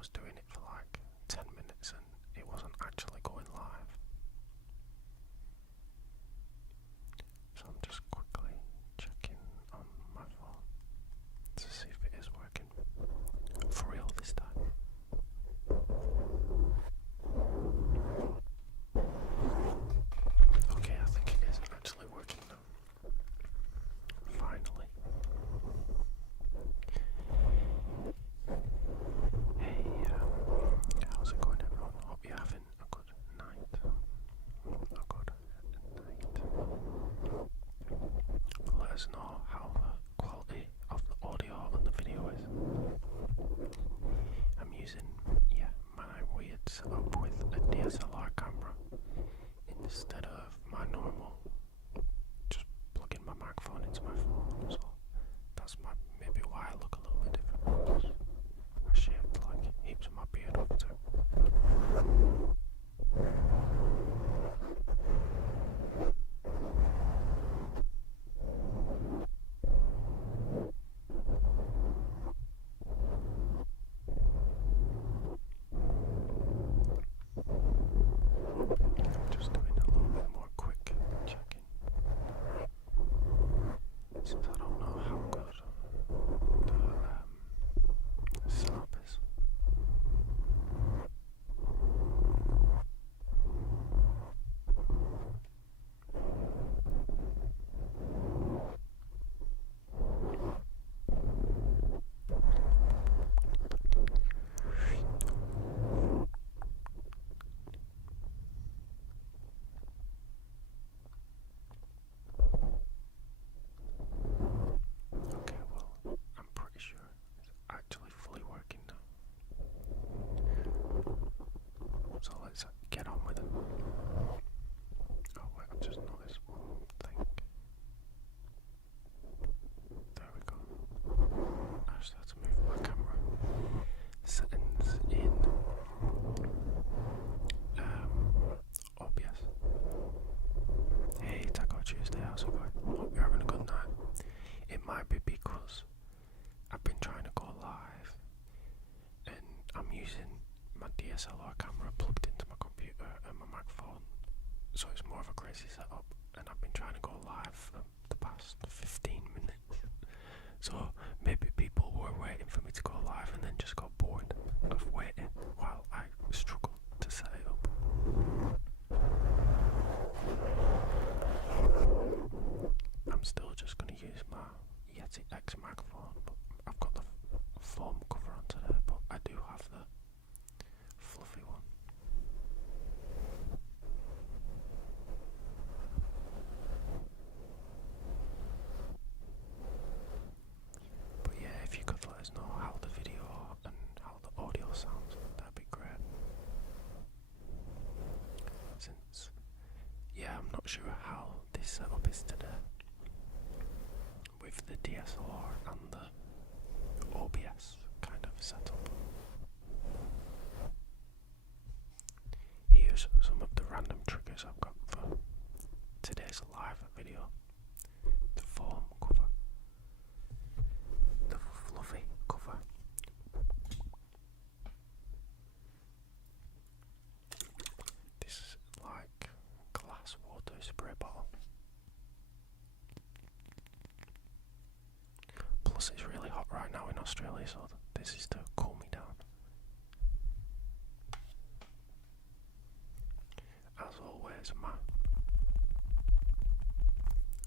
was doing it for like 10 minutes and it wasn't actually going live. So I'm just quickly checking on my phone to see if it is working for real this time. Okay, I think it is actually working now. Finally. Hey, how's it going, everyone? Hope you're having a good night. Let us know how the quality of the audio and the video is. I'm using, my weird setup with a DSLR camera instead of my normal, just plugging my microphone into my phone, so that's maybe why I look a little bit different. I shaved like heaps of my beard off too. Just doing a little bit more quick checking, since I don't know how good the setup is. Okay, well, I'm pretty sure it's actually fully working now. So let's get on with it. Oh wait, I've just noticed one thing. There we go. I just have to move my camera settings in OBS. Hey Taco Tuesday, how's it going? Hope you're having a good night. It might be because I've been trying to go live and I'm using my DSLR camera plugged into my computer and my microphone, so it's more of a crazy setup, and I've been trying to go live for the past 15 minutes. So maybe people were waiting for me to go live and then just got bored of waiting while I struggled to set it up. I'm still just going to use my Yeti X microphone, but I've got the foam cover on today, but I do have the fluffy one. But yeah, if you could let us know how the video and how the audio sounds, that'd be great. Since, I'm not sure how this setup is today with the DSLR and the OBS kind of setup. Here's some of the random triggers I've got for today's live video. The foam cover, the fluffy cover, this like glass water spray bottle. Plus it's really hot right now in Australia, so this is to cool me down. As always, my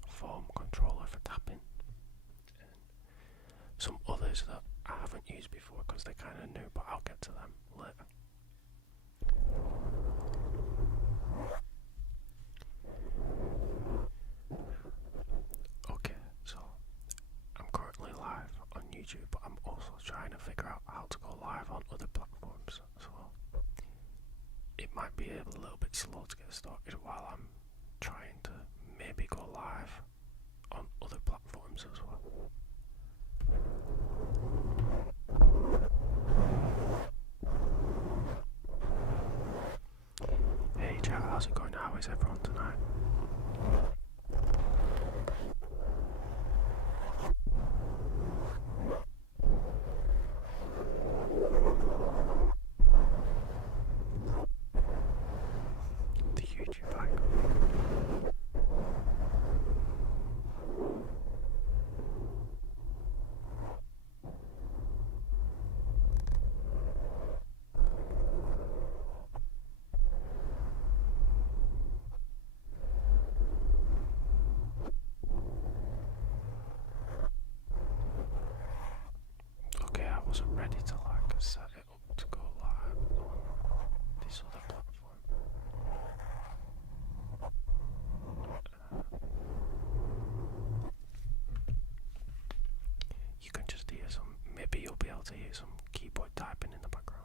foam controller for tapping, and some others that I haven't used before because they're kind of new, but I'll get to them later. Okay, so I'm currently live on YouTube, but I'm also trying to figure out how to go live on other platforms, so it might be a little bit slow to get started while I'm trying to maybe go live on other platforms as well. Hey chat, how's it going? How is everyone tonight? wasn't ready to like set it up to go live on this other platform. You can just hear some, maybe you'll be able to hear some keyboard typing in the background.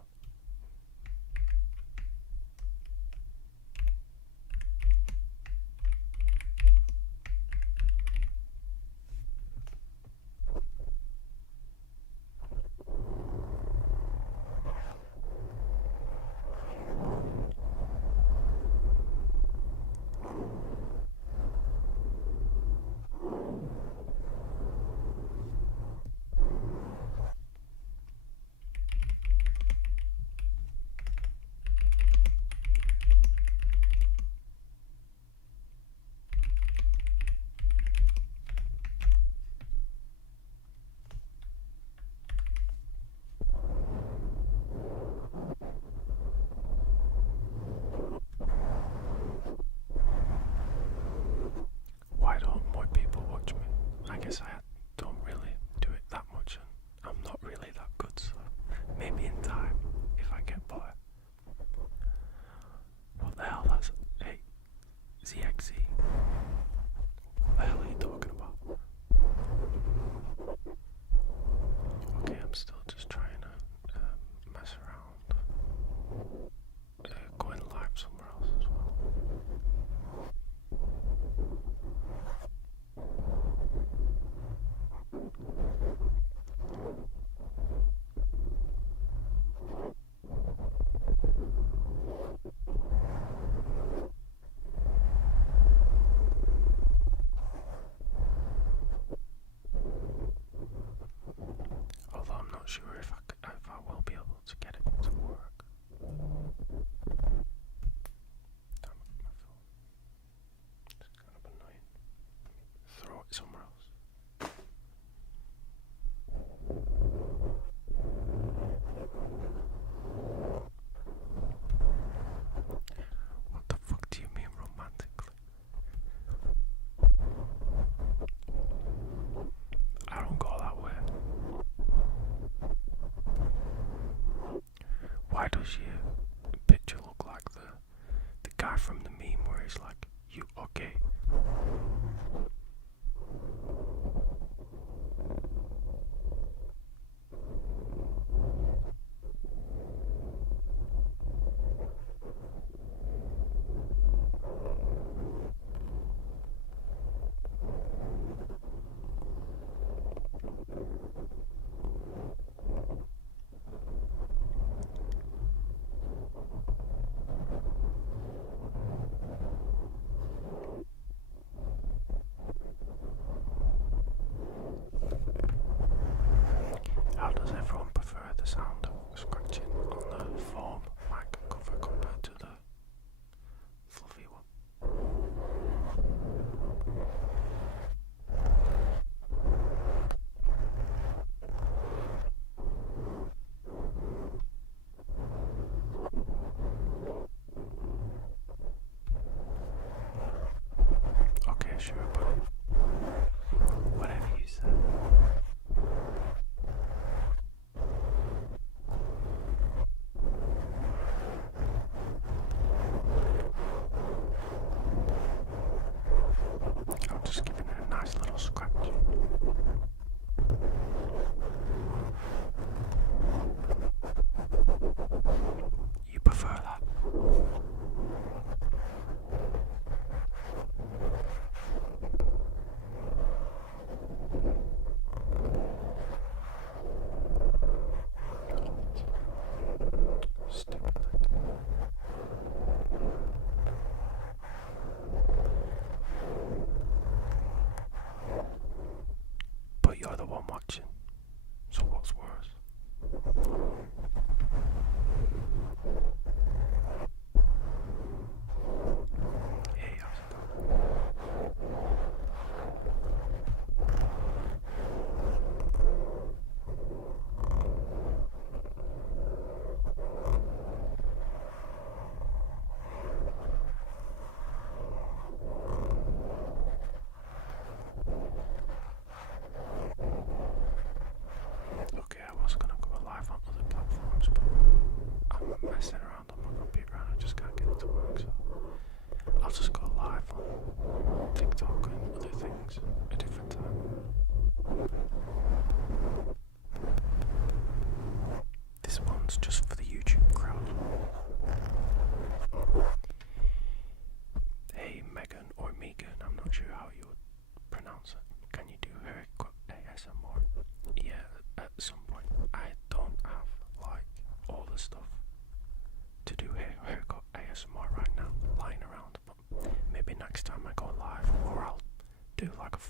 Why don't more people watch me? I guess I don't really do it that much, and I'm not really that good, so maybe in time, if I get better. What the hell? That's hey, ZXZ. What the hell are you talking about? Okay, I'm still just trying to mess around. Going live somewhere else as well. Although I'm not sure if I will be able to get it to work. Damn it, my phone. It's kind of annoying. Throw it somewhere else. What the fuck do you mean romantically? I don't go that way. Why does your picture look like the guy from the meme where he's like, you okay?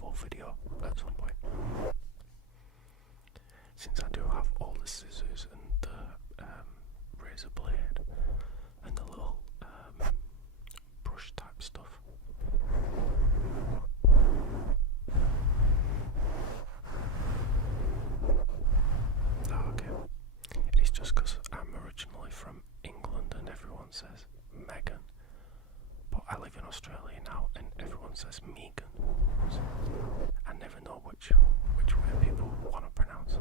full video at some point. Since I do have all the scissors and the razor blade and the little brush type stuff. Oh, okay. It's just because I'm originally from England and everyone says Megan, but I live in Australia now and everyone says Megan. So I never know which way people want to pronounce it.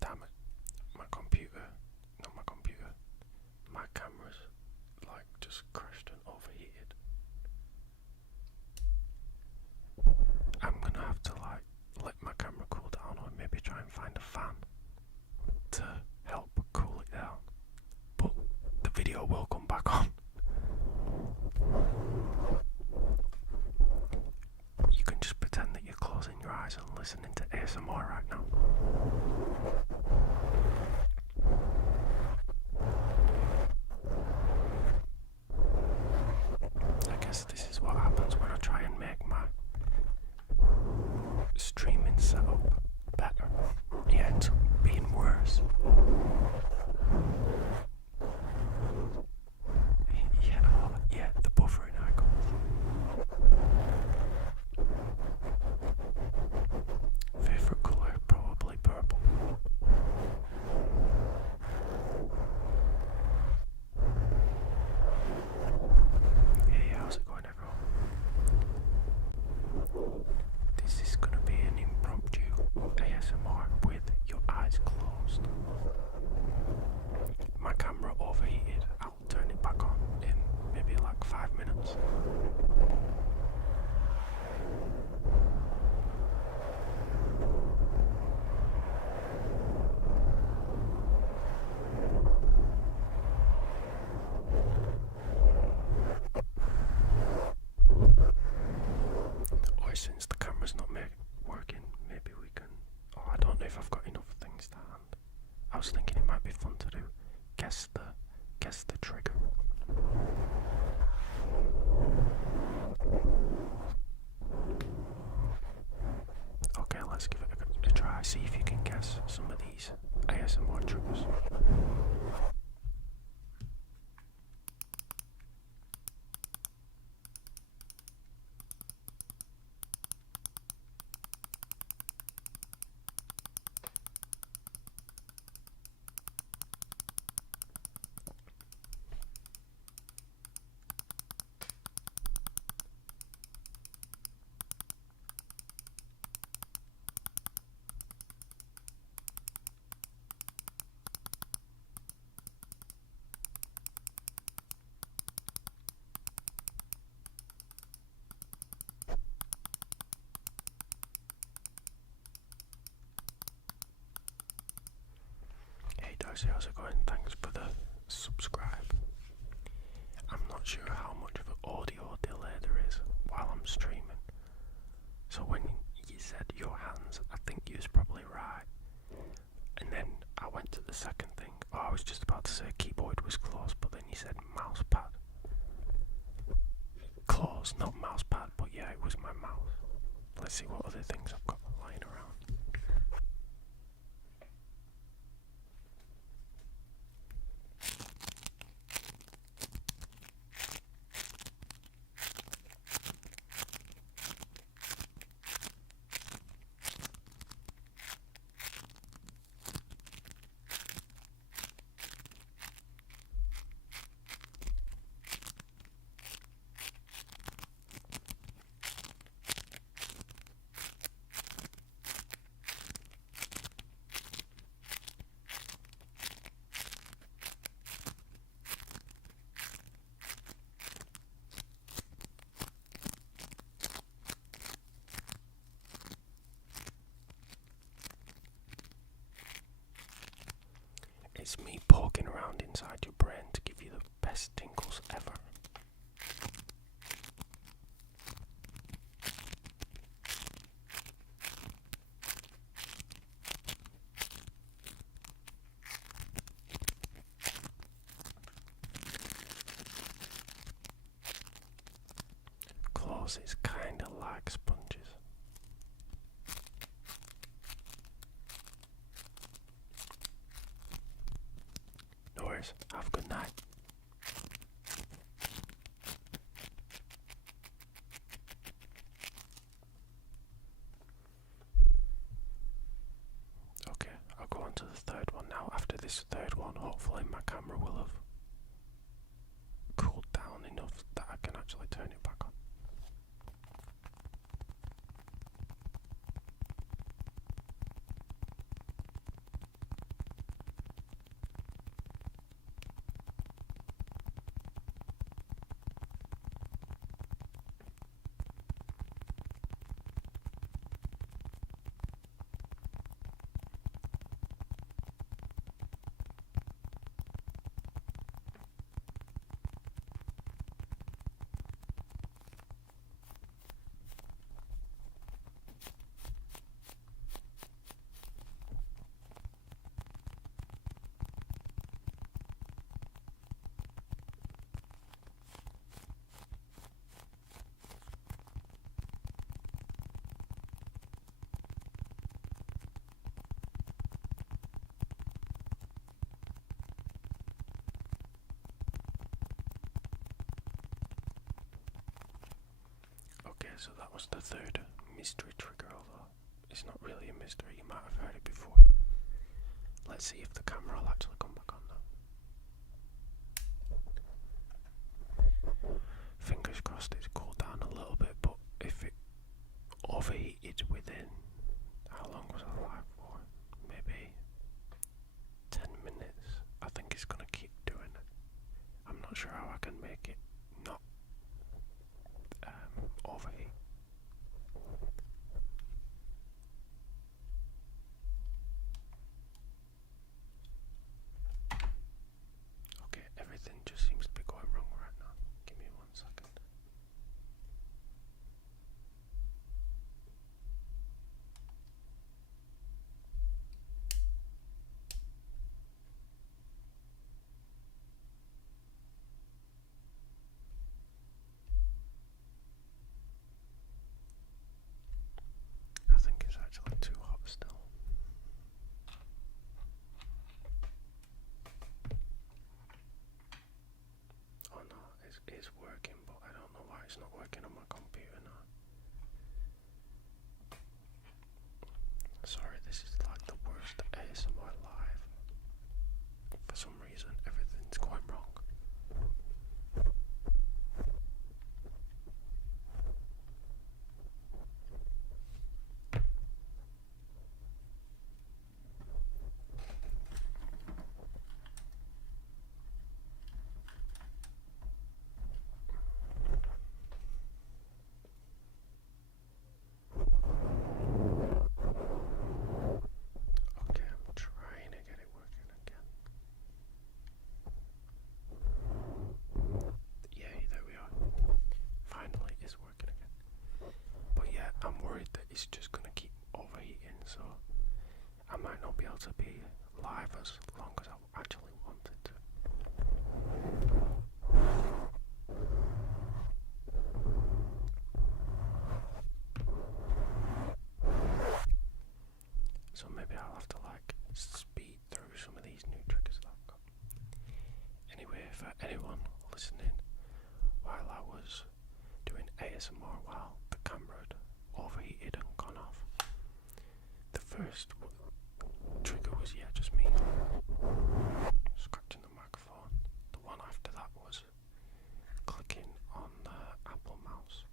Damn it, my camera's like just crashed and overheated. I'm gonna have to like let my camera cool down or maybe try and find a fan to help cool it down, but the video will come back on. You can just pretend that you're closing your eyes and listening to ASMR right now. I guess this is what happens when I try and make my streaming setup better. It ends up being worse. Yeah, the buffering icons. Favorite colour, probably purple. Hey, how's it going, everyone? This is gonna be an impromptu ASMR with your eyes closed. My camera overheated. I'll turn it back on in maybe like 5 minutes. Or since the camera's not working, maybe we can... Oh, I don't know if I've got enough things to hand. I was thinking it might be fun to do guess the trigger. Okay, let's give it a try. See if you can guess some of these ASMR triggers. Hey Darcy, how's it going? Thanks for the subscribe. I'm not sure how much of an audio delay there is while I'm streaming. So when you said your hands, I think you was probably right. And then I went to the second thing. Oh, I was just about to say keyboard was closed, but then you said mouse pad. Closed, not mouse pad, but yeah, it was my mouse. Let's see what other things I've got lying around. It's me poking around inside your brain to give you the best tingles ever. Claws is kinda like sponges. No worries, have a good night. Okay, I'll go on to the third one now. After this third one, hopefully my camera will have cooled down enough that I can actually turn it back on. Okay, so that was the third mystery trigger, although it's not really a mystery, you might have heard it before. Let's see if the camera will actually come back on now. Fingers crossed it's cooled down a little bit, but if it overheated within, how long was I live for? Maybe 10 minutes. I think it's going to keep doing it. I'm not sure how I can make it not overheat. Okay, everything just seems to be going wrong right now. Give me 1 second. I think it's actually too hot still. Oh no, it's working, but I don't know why it's not working on my computer now. Sorry, this is like the worst ASMR live. For some reason, everything's going wrong. Okay, I'm trying to get it working again. Yay, there we are. Finally, it's working again. But yeah, I'm worried that it's just going to keep overheating, so I might not be able to be live as long as I actually wanted to. So maybe I'll have to like speed through some of these new triggers that I've got. Anyway, for anyone listening, while I was doing ASMR while the camera had overheated and gone off, the first trigger was just me scratching the microphone. The one after that was clicking on the Apple mouse.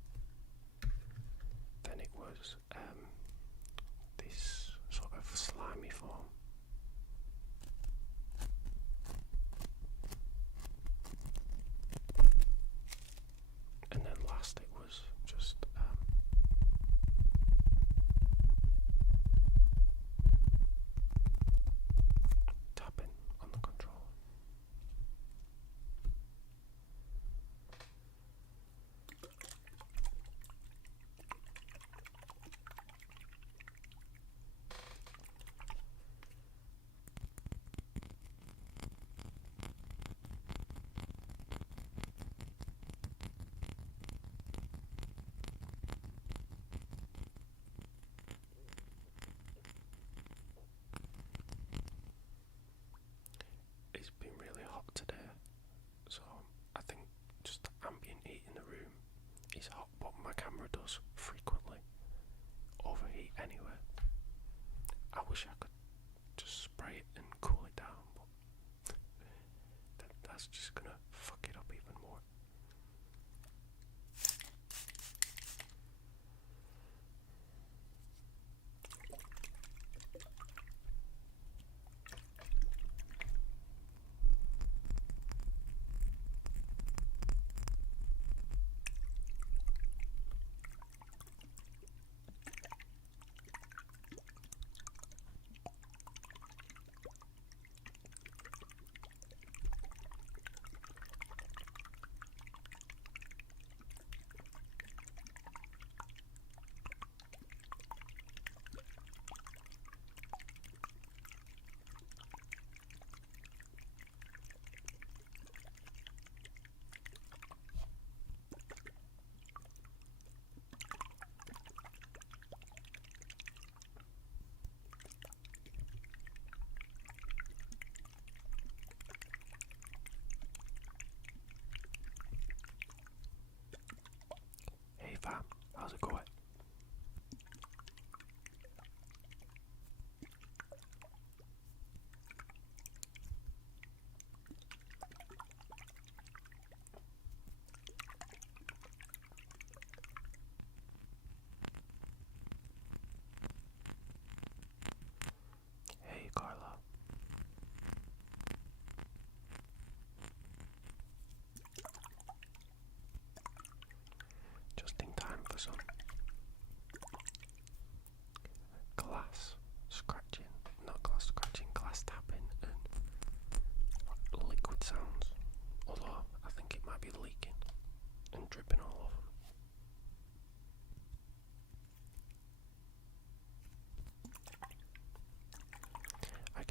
Then it was this sort of slimy form. And then last it was just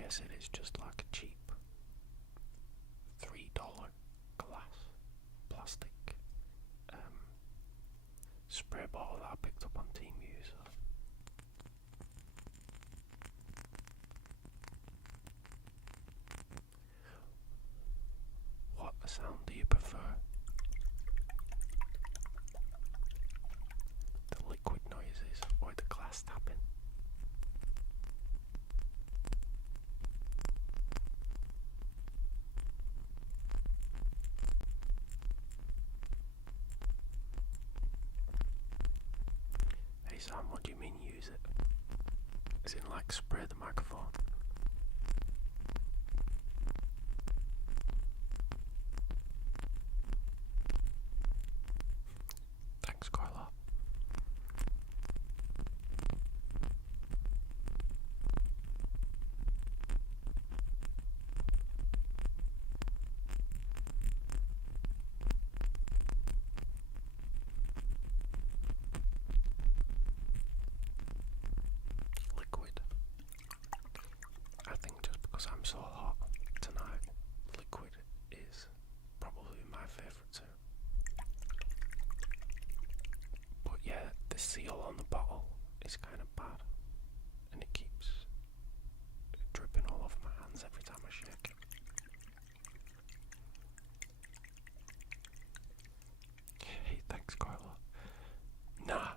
guess it is just like a cheap $3 glass plastic spray bottle that I picked up on TeamU. So. What sound do you prefer? The liquid noises or the glass tapping? Hey Sam, what do you mean use it? As in like spray the microphone? Thanks, Carla. Liquid. I think just because I'm so hot tonight, liquid is probably my favourite too. But yeah, the seal on the bottle is kind of bad, and it keeps dripping all over my hands every time I shake it. Hey, thanks, Carla. Nah,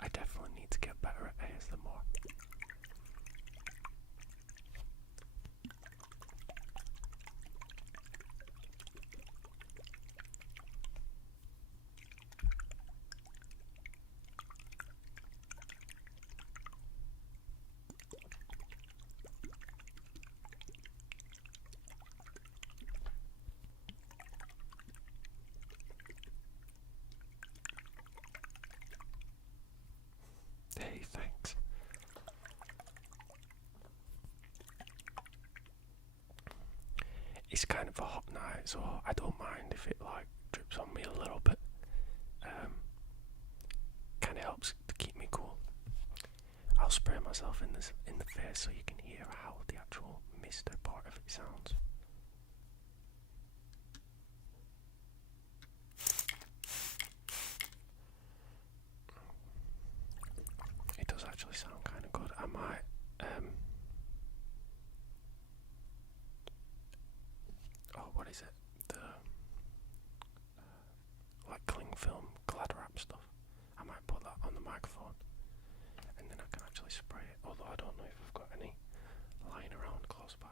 I definitely need to get better at ASMR. Hey, thanks. It's kind of a hot night, so I don't mind if it like drips on me a little bit. Kind of helps to keep me cool. I'll spray myself in the face so you can hear how the actual mister part of it sounds. It does actually sound kind of good. I might what is it? The like cling film glad wrap stuff. I might put that on the microphone, and then I can actually spray it. Although I don't know if I've got any lying around close by.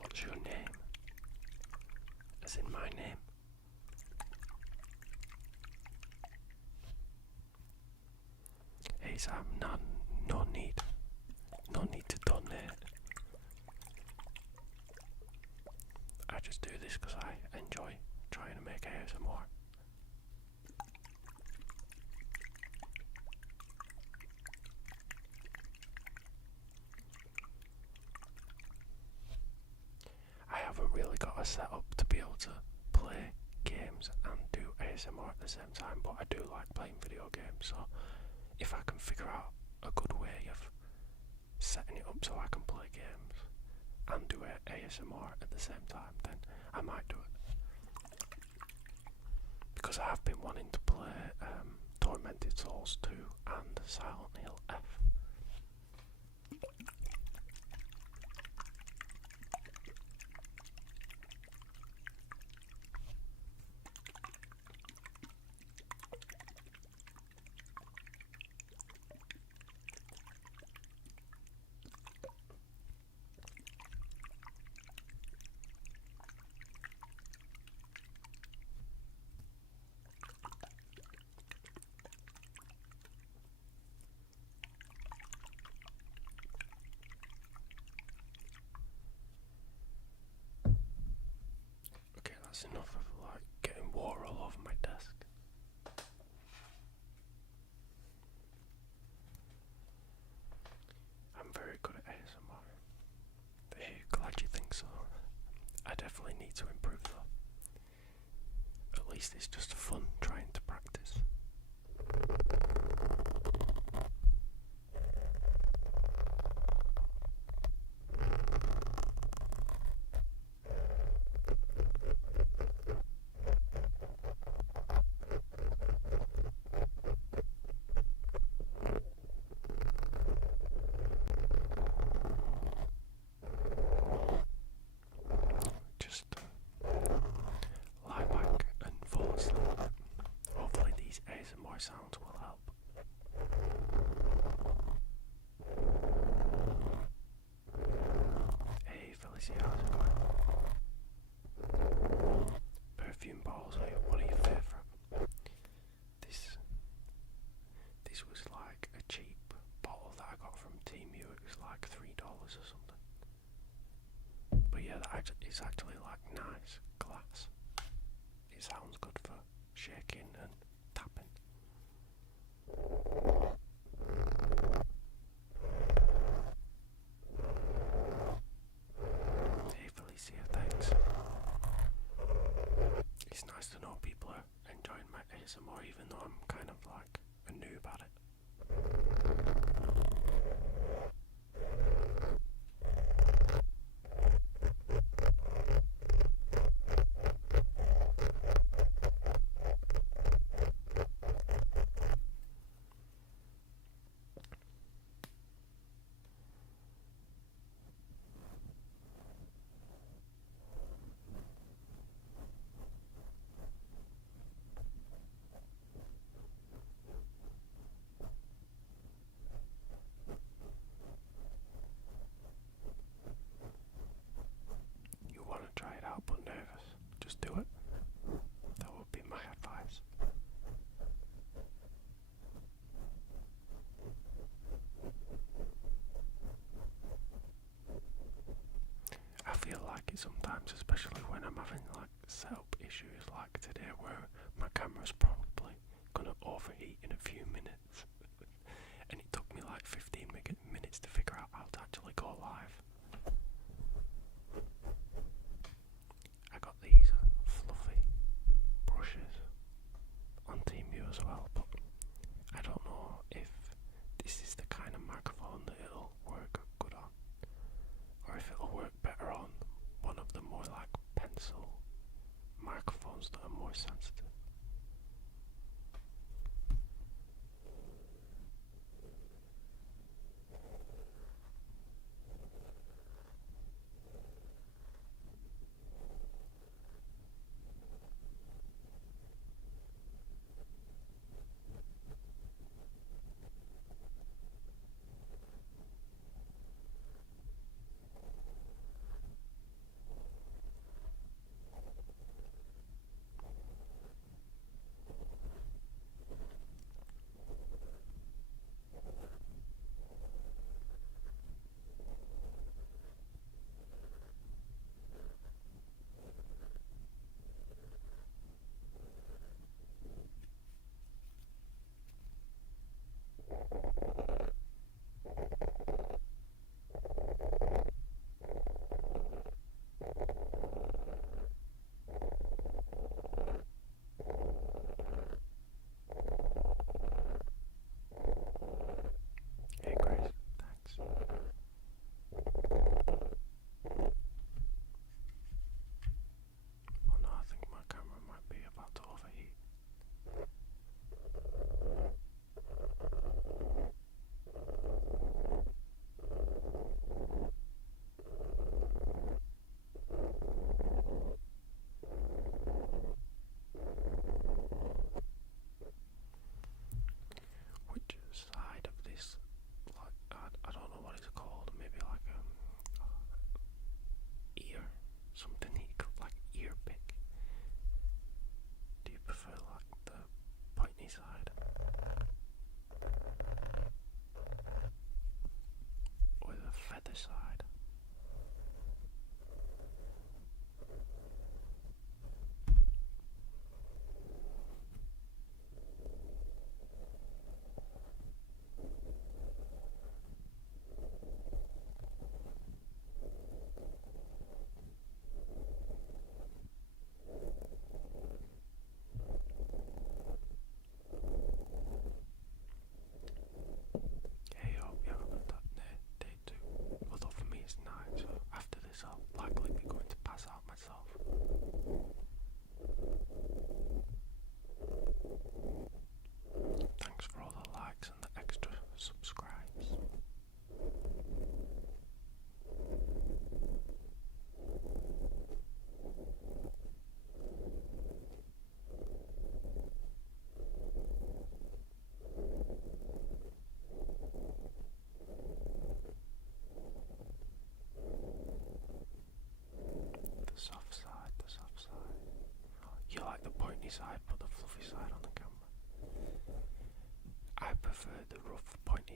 What's your name? As in my name? Hey Sam, no need to donate. I just do this because I enjoy trying to make ASMR. I haven't really got a setup to be able to play games and do ASMR at the same time, but I do like playing video games, so if I can figure out a good way of setting it up so I can play games and do ASMR at the same time, then I might do it. Because I have been wanting to play Tormented Souls 2 and Silent Hill F. That's enough of like getting water all over my desk. I'm very good at ASMR. need to improve though. At least it's just fun trying to practice. Just lie back and fall asleep. Hopefully these ASMR sounds will help. Hey Felicia, how's it going? Perfume bottles are one of your favourite. This was like a cheap bottle that I got from Temu. It was like $3 or something. But yeah, it's actually like nice glass. It sounds good for shaking and tapping. Hey Felicia, thanks. It's nice to know people are enjoying my ASMR even though I'm kind of like a noob at it.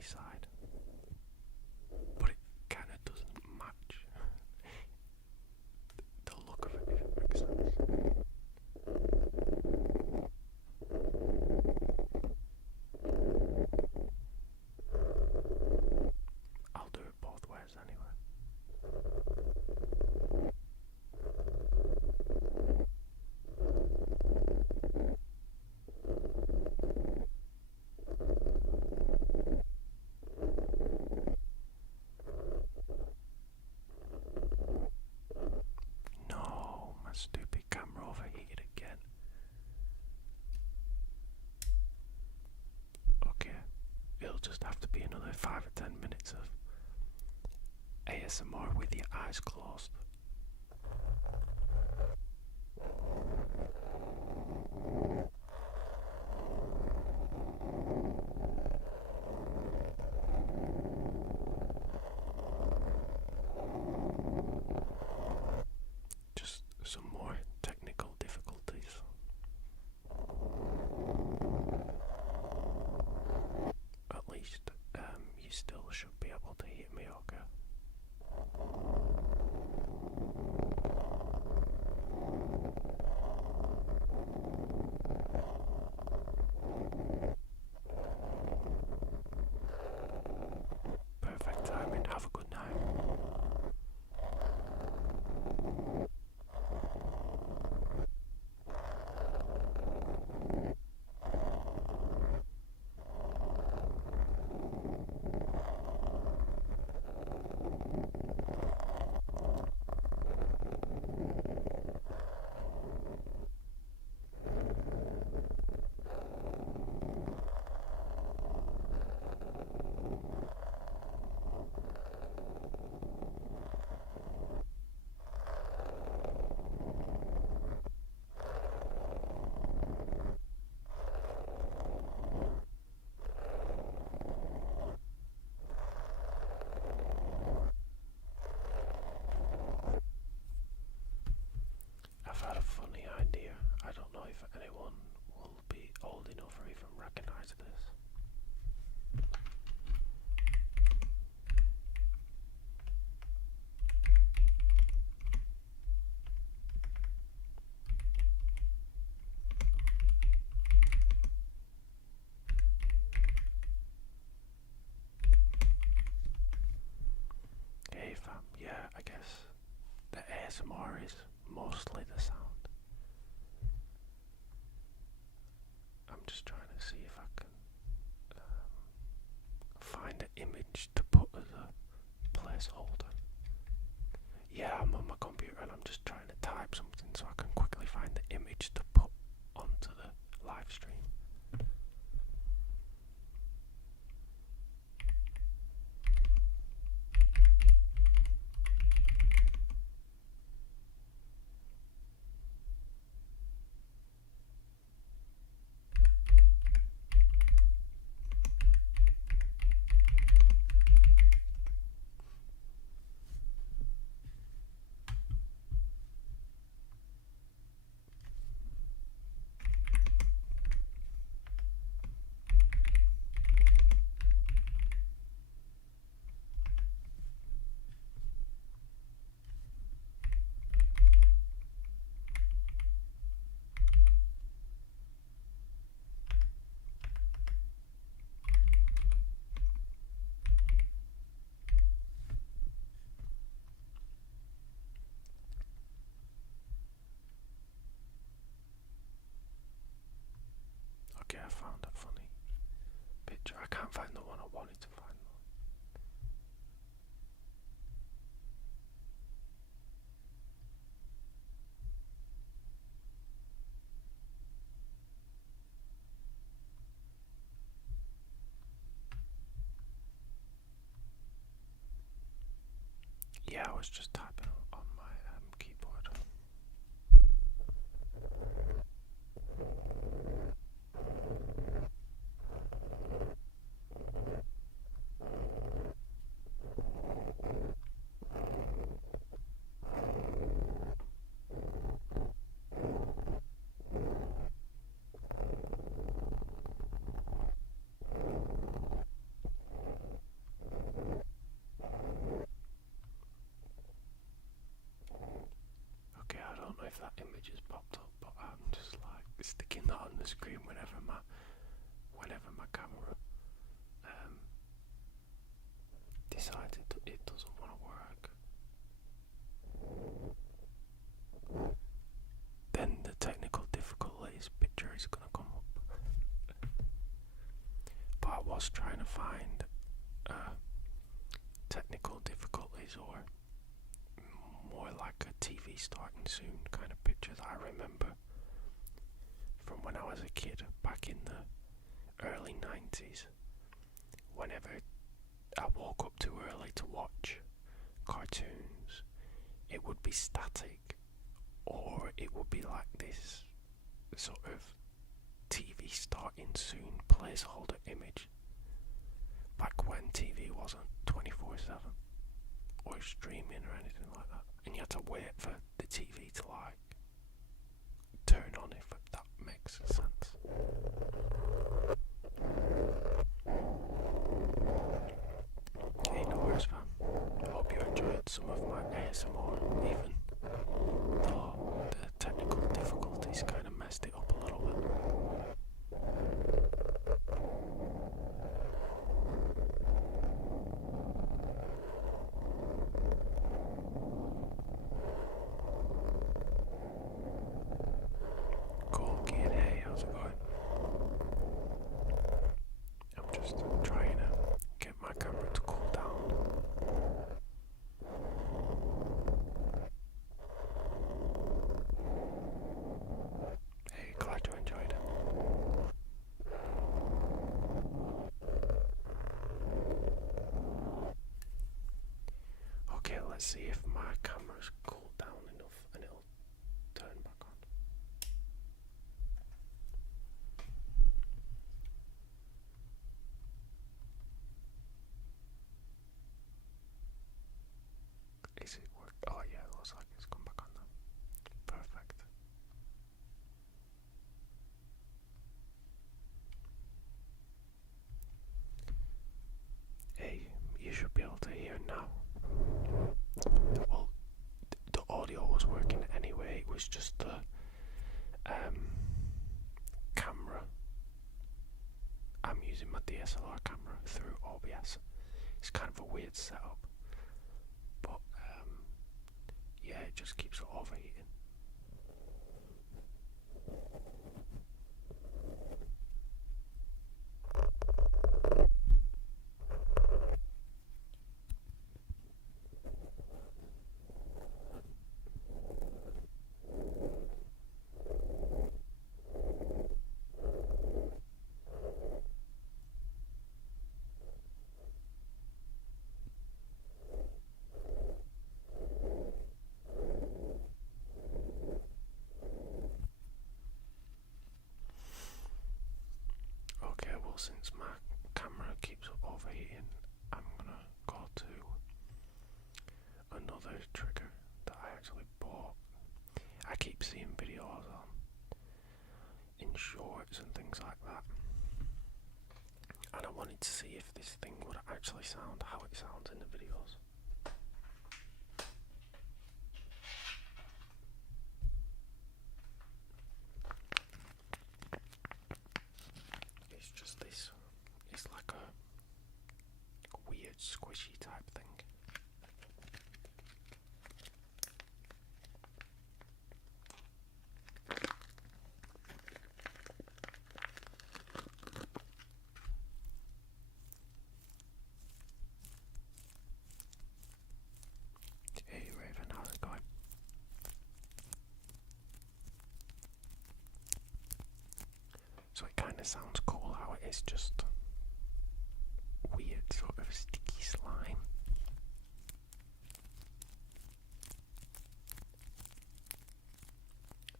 side, but it kind of doesn't match the look of it, if it makes sense. I'll do it both ways anyway. No, my stupid camera overheated again. Okay, it'll just have to be another 5 or 10 minutes of ASMR with your eyes closed. Just some more technical difficulties. At least you still should be able to hear me okay. Perfect timing. Have a good night. I've had a funny idea. I don't know if anyone will be old enough or even recognize this. Hey fam, yeah, I guess the ASMR is mostly the sound. I'm just trying to see if I can find an image to put as a placeholder. Yeah, I'm on my computer and I'm just trying to type something so I can quickly find the image to put onto the live stream. Okay, I found a funny picture. I can't find the one I wanted to find though. Yeah, I was just typing on my keyboard. the screen whenever my camera decides it doesn't want to work. Then the technical difficulties picture is going to come up. But I was trying to find technical difficulties or more like a TV starting soon kind of picture that I remember from when I was a kid back in the early 90s. Whenever I woke up too early to watch cartoons, it would be static, or it would be like this sort of TV starting soon placeholder image. Back when TV wasn't 24/7 or streaming or anything like that, and you had to wait for the TV to like turn on, if that makes sense. Hey, no worries, fam. I hope you enjoyed some of my ASMR, even though the technical difficulties kind of messed it up a little bit. Cool, kid. Hey, how's it going? I'm just trying to get my camera to cool down. Hey, glad you enjoyed it. Okay, let's see if my camera's cooled down enough and it'll turn back on. Is it work? Oh yeah, it looks like it's come back on now. Perfect. Hey, you should be able to hear now. Well, the audio was working anyway. It was just the camera. I'm using my DSLR camera through OBS. It's kind of a weird setup, but yeah, it just keeps overheating. Okay, well, since my camera keeps overheating, I'm gonna go to another trigger that I actually bought. I keep seeing videos on in shorts and things like that, and I wanted to see if this thing would actually sound how it sounds in the videos. It's just this. It's like a weird squishy type thing. Hey Raven, how's it going? So it kind of sounds cool how it is just weird sort of sticky slime.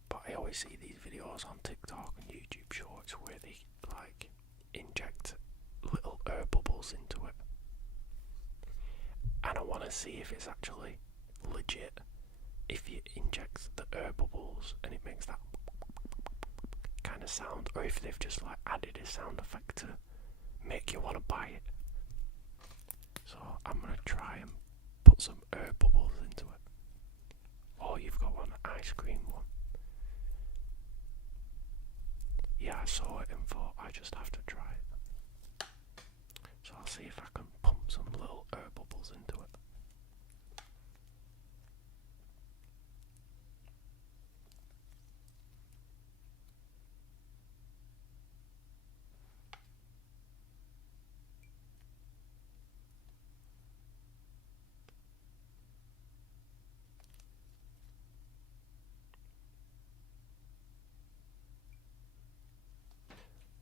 But I always see these videos on TikTok and YouTube Shorts where they like inject little air bubbles into it, and I want to see if it's actually legit. If you inject the air bubbles and it makes that kind of sound, or if they've just like added a sound effect to make you want to buy it. So I'm gonna try and put some air bubbles into it. Oh, you've got one ice cream one. Yeah, saw it and thought I just have to try it. So I'll see if I can pump some little air bubbles into it.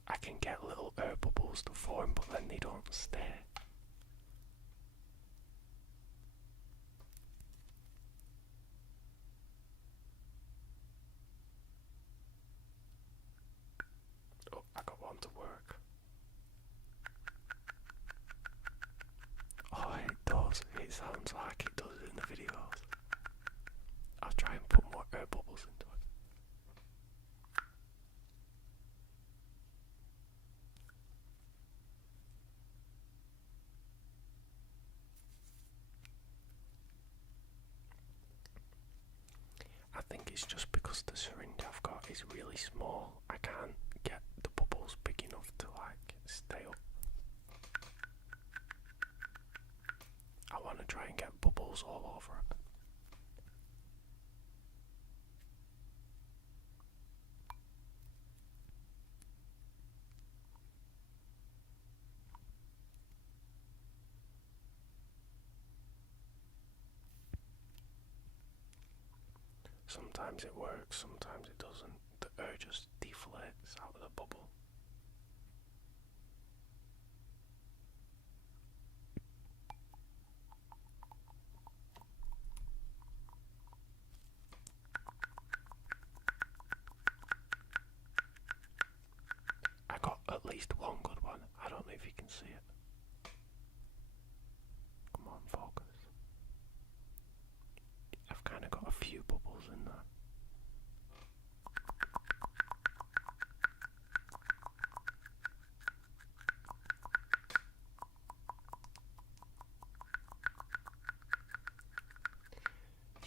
I can get little air bubbles to form, but then they don't stay. Oh, I got one to work. Oh, it does. It sounds like it does in the videos. I'll try and put more air bubbles into it. I think it's just because the syringe I've got is really small. I can't get the bubbles big enough to like stay up. I want to try and get bubbles all over it. Sometimes it works, sometimes it doesn't. The air just deflates out of the bubble. I got at least one good one. I don't know if you can see it. Come on, focus. I've kind of got a few bubbles in there.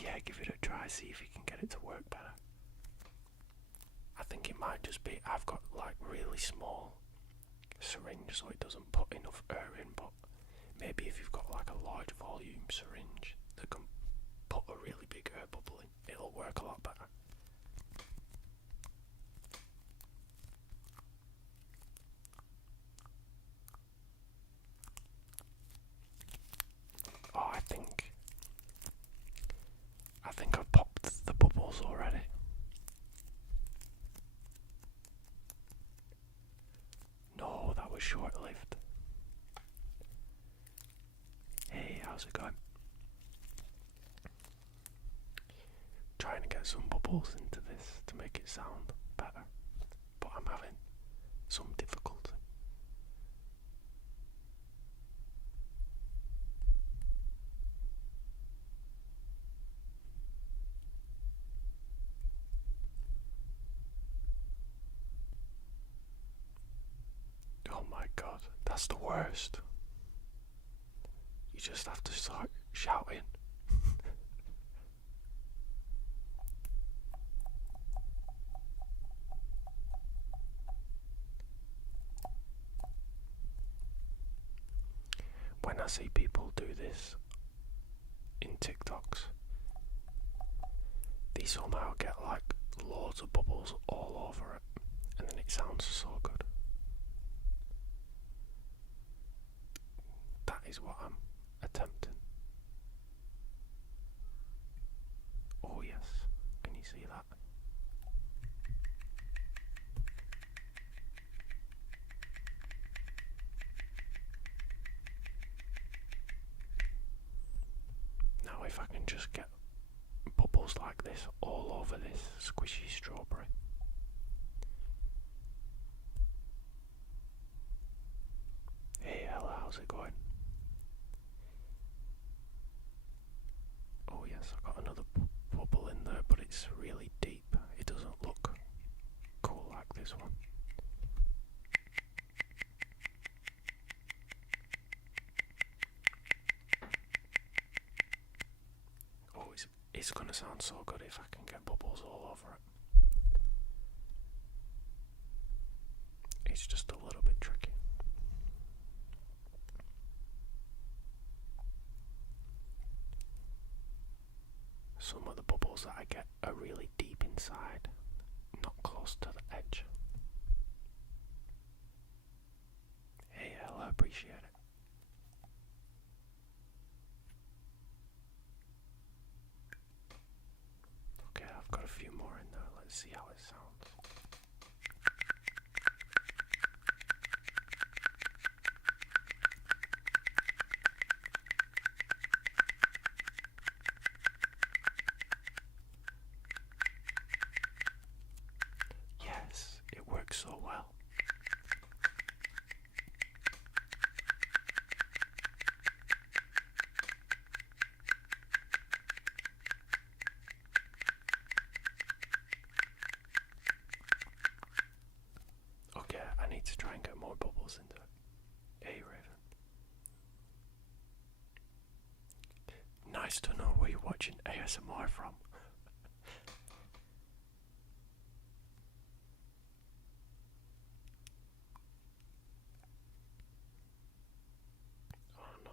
Yeah, give it a try, see if you can get it to work better. I think it might just be I've got like really small syringe so it doesn't put enough air in, but maybe if you've got like a large volume syringe that can put a really big air bubble in, it'll work a lot better. Oh, I think I've popped the bubbles already. No, that was short-lived. Hey, how's it going? Trying to get some bubbles into this to make it sound better, but I'm having some difficulty. Oh my god, that's the worst. You just have to start shouting. When I see people do this in TikToks, they somehow get like loads of bubbles all over it, and then it sounds so good. That is what I'm attempting. Oh yes, can you see that? Now if I can just get bubbles like this all over this squishy strawberry. Hey Ella, how's it going? Oh yes, I've got another bubble in there, but it's really deep. It doesn't look cool like this one. Oh, it's gonna sound so good if I can get bubbles all over it. some of the bubbles that I get are really deep inside, not close to the edge. Hey, I appreciate it. Okay, I've got a few more in there. Let's see how it sounds. Yes, it works so well. Okay, I need to try and get more bubbles into it. Hey, Raven. Nice to know where you're watching ASMR from. Oh no,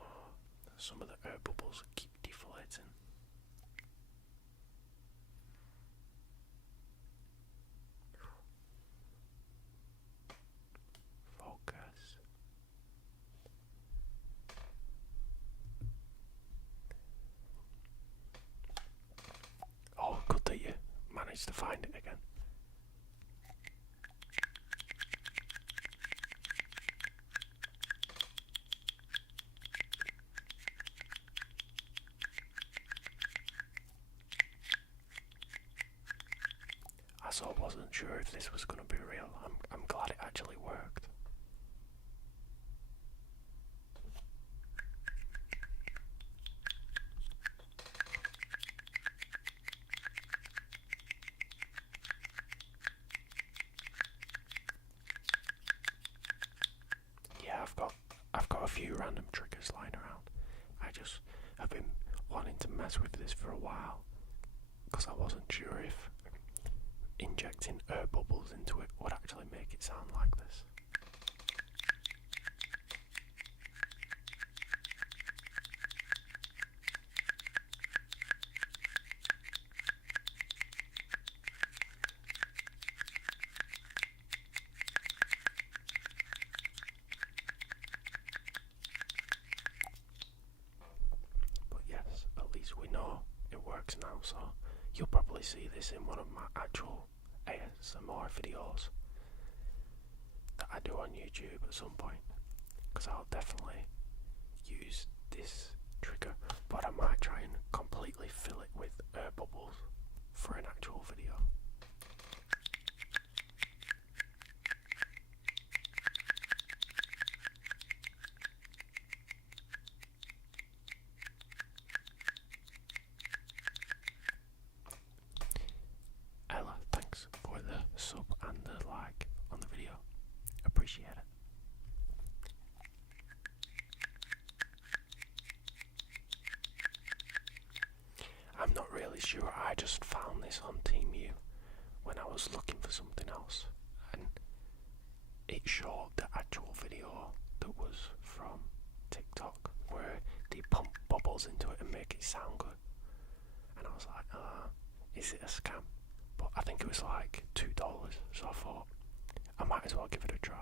some of the air bubbles keep deflating. Focus. Oh, good that you managed to find it again. I so wasn't sure if this was going to be real. I'm glad it actually worked. Yeah, I've got a few random triggers lying around. I just have been wanting to mess with this for a while because I wasn't sure if injecting air bubbles into it would actually make it sound like this. But yes, at least we know it works now, so you'll probably see this in one of my actual ASMR videos that I do on YouTube at some point, because I'll definitely use this trigger, but I might try and completely fill it with air bubbles for an actual video. Ella, thanks for the sub and the like on the video. Appreciate it. I'm not really sure. I just found this on TeamU when I was looking for something else, and it showed the actual video that was from TikTok where they pump bubbles into it and make it sound good. And I was like, is it a scam? But I think it was like $2, so I thought I might as well give it a try.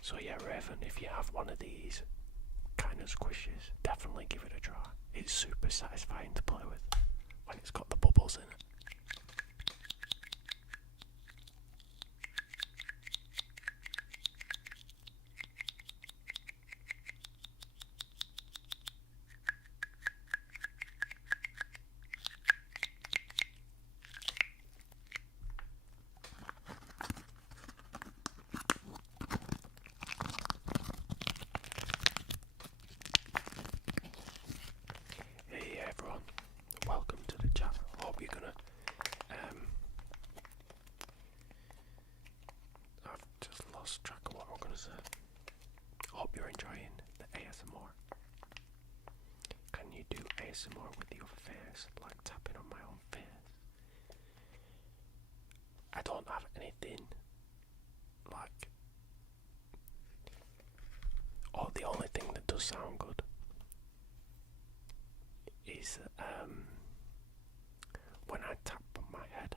So yeah, Raven, if you have one of these kind of squishes, definitely give it a try. It's super satisfying to play with when it's got the bubbles in it. Hey everyone, welcome to the chat. Hope you're gonna ASMR with your face, like tapping on my own face. I don't have anything like. Oh, the only thing that does sound good is when I tap on my head.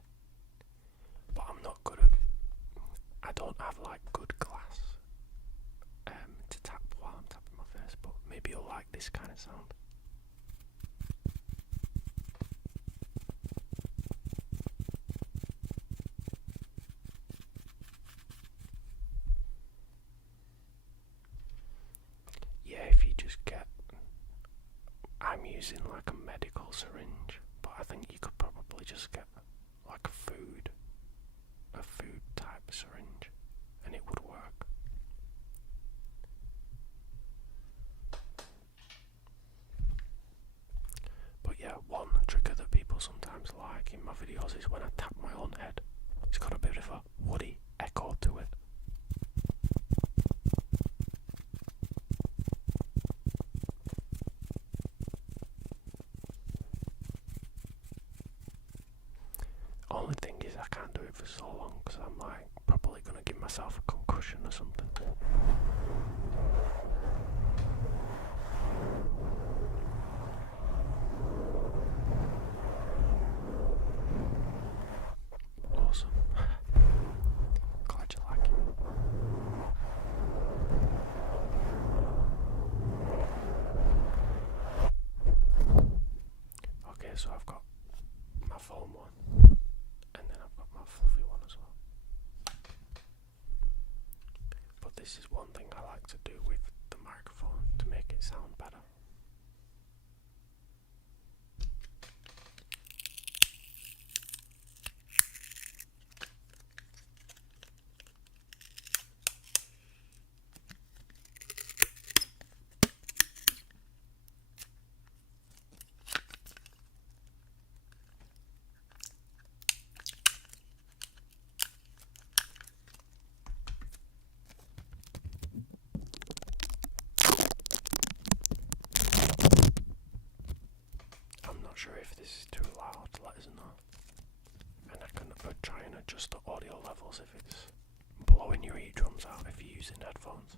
But I'm not good at. I don't have like good glass to tap while I'm tapping my face. But maybe you'll like this kind of sound. Yeah, if you just get. I'm using like a medical syringe, but I think you could probably just get like a food type syringe, and it would work. But yeah, one trigger that people sometimes like in my videos is when I tap my own head. It's got a bit of a woody echo to it. Only thing is I can't do it for so long because I'm like probably going to give myself a concussion or something. Awesome. Glad you like it. Okay, so I've got my phone one. And then I've got my fluffy one as well. But this is one thing I like to do with the microphone to make it sound better. I'm not sure if this is too loud, let us know. And I can try and adjust the audio levels if it's blowing your eardrums out if you're using headphones.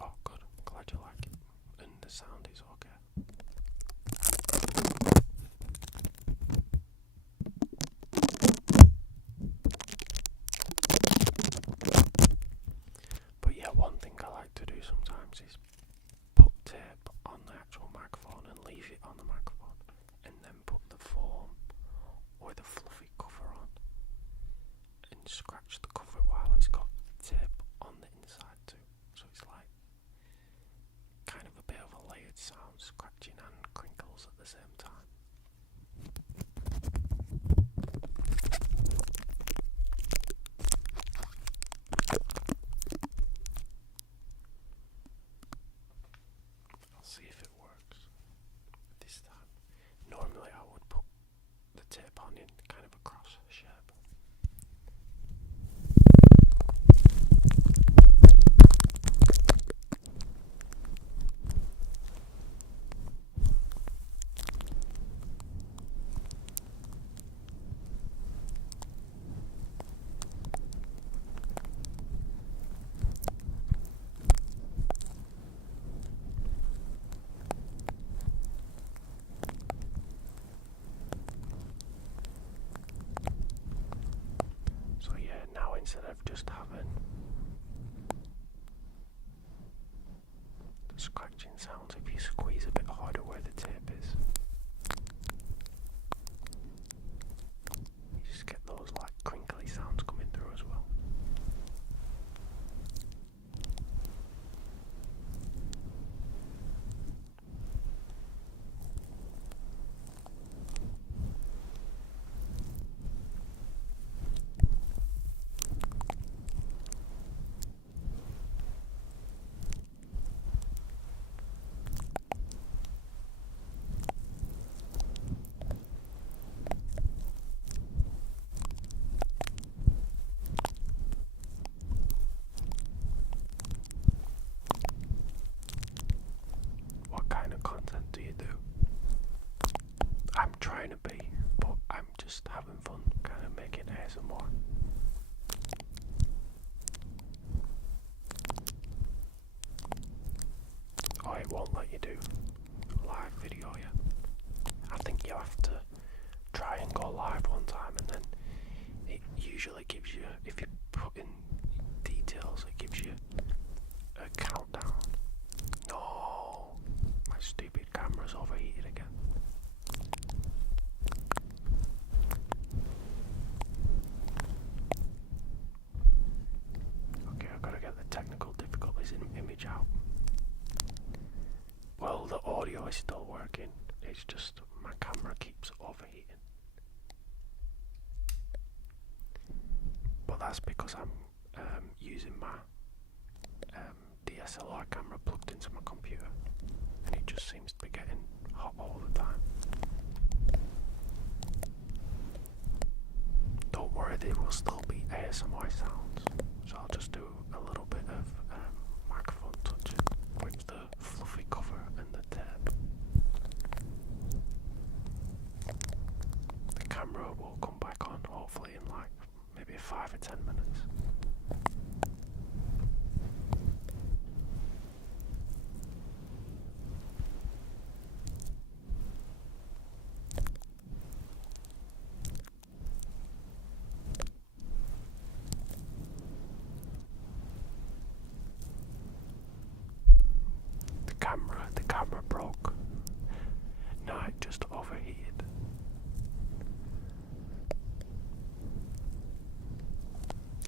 Oh good, glad you like it. And the sound is okay. But yeah, one thing I like to do sometimes is put tape on the actual microphone and leave it on the microphone, and then put the foam or the fluffy cover on and scratch the cover while it's got tape on the inside too. So it's like kind of a bit of a layered sound, scratching and crinkles at the same time. I'll see if it works this time. Normally I would put the tape on in kind of a cross shape. So yeah, now instead of just having the scratching sounds, if you squeeze a bit harder where the tape is, you just get those like crinkly sounds coming through as well. just having fun, kind of making ASMR. Oh, it won't let you do live video yet. I think you have to try and go live one time, and then it usually gives you, if you put in details, it gives you a countdown. No, my stupid camera's overheated again. Okay, I've got to get the technical difficulties in image out. Well, the audio is still working, it's just my camera keeps overheating. But that's because I'm using my DSLR camera plugged into my computer, and it just seems to be getting hot all the time. Don't worry, there will still be ASMR sounds, so I'll just do a little bit of microphone touching with the fluffy cover and the tape. The camera will come back on hopefully in like maybe 5 or 10 minutes. The camera broke. No, it just overheated.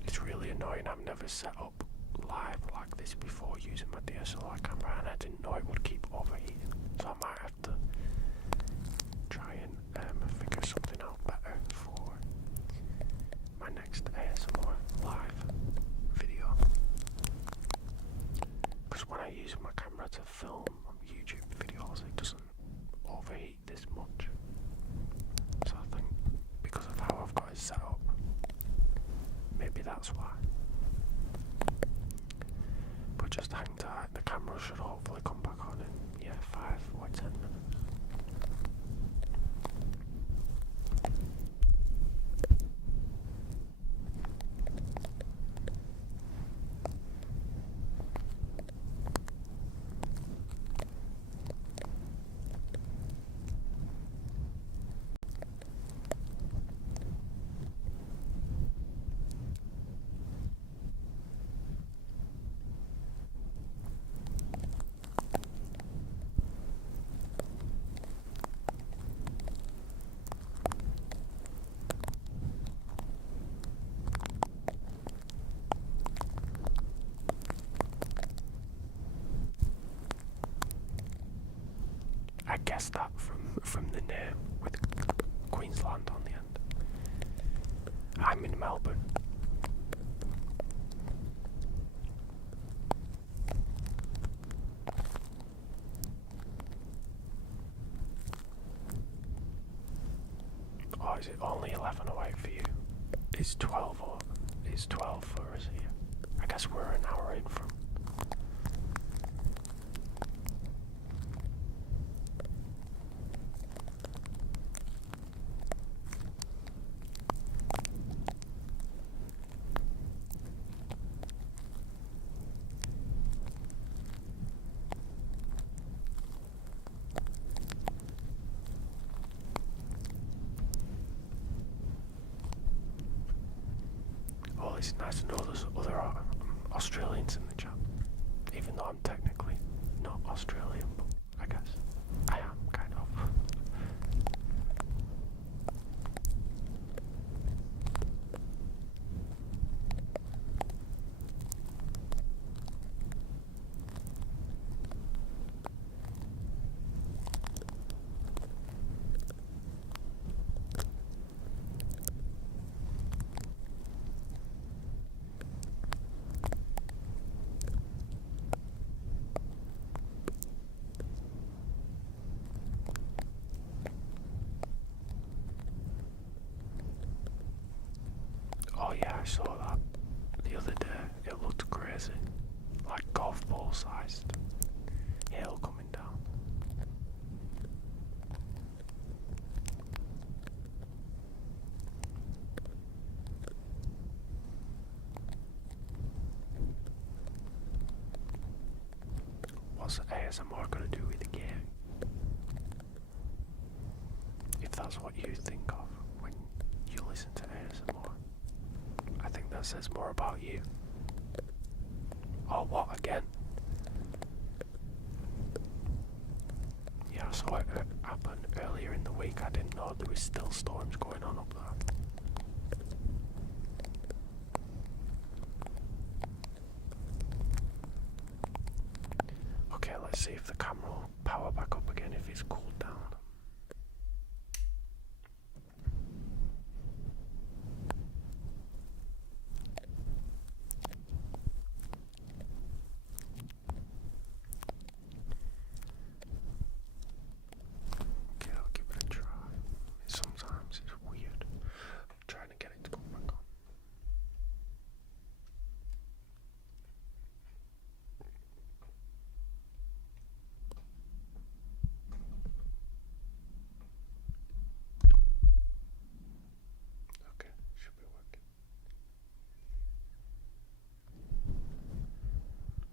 It's really annoying. I've never set up live like this before using my DSLR camera, and I didn't know it would keep overheating. So I might have to try and figure something out better for my next ASMR live video. Because when I use my camera to film YouTube videos, it doesn't overheat this much. So I think because of how I've got it set up, maybe that's why. But just hang tight, the camera should hopefully come back on in 5 or 10 minutes. I guessed that from the name with Queensland on the end. I'm in Melbourne. Oh, is it only 11 away for you? It's 12 or it's 12 for us here. I guess we're an hour in from. Oh, it's nice to know there's other Australians in the chat, even though I'm technically not Australian, but I guess I am, kind of. Oh yeah, I saw that the other day. It looked crazy, like golf ball sized hail coming down. what's ASMR gonna do with the game? If that's what you think of when you listen to ASMR, I think that says more about you. Oh, what again? Yeah, I saw it happen earlier in the week. I didn't know there was still storms going on up there. Okay, let's see if the camera will power back up again if it's cooled down. Okay, I'll give it a try. Sometimes it's weird trying to get it to come back on. Okay, should be working.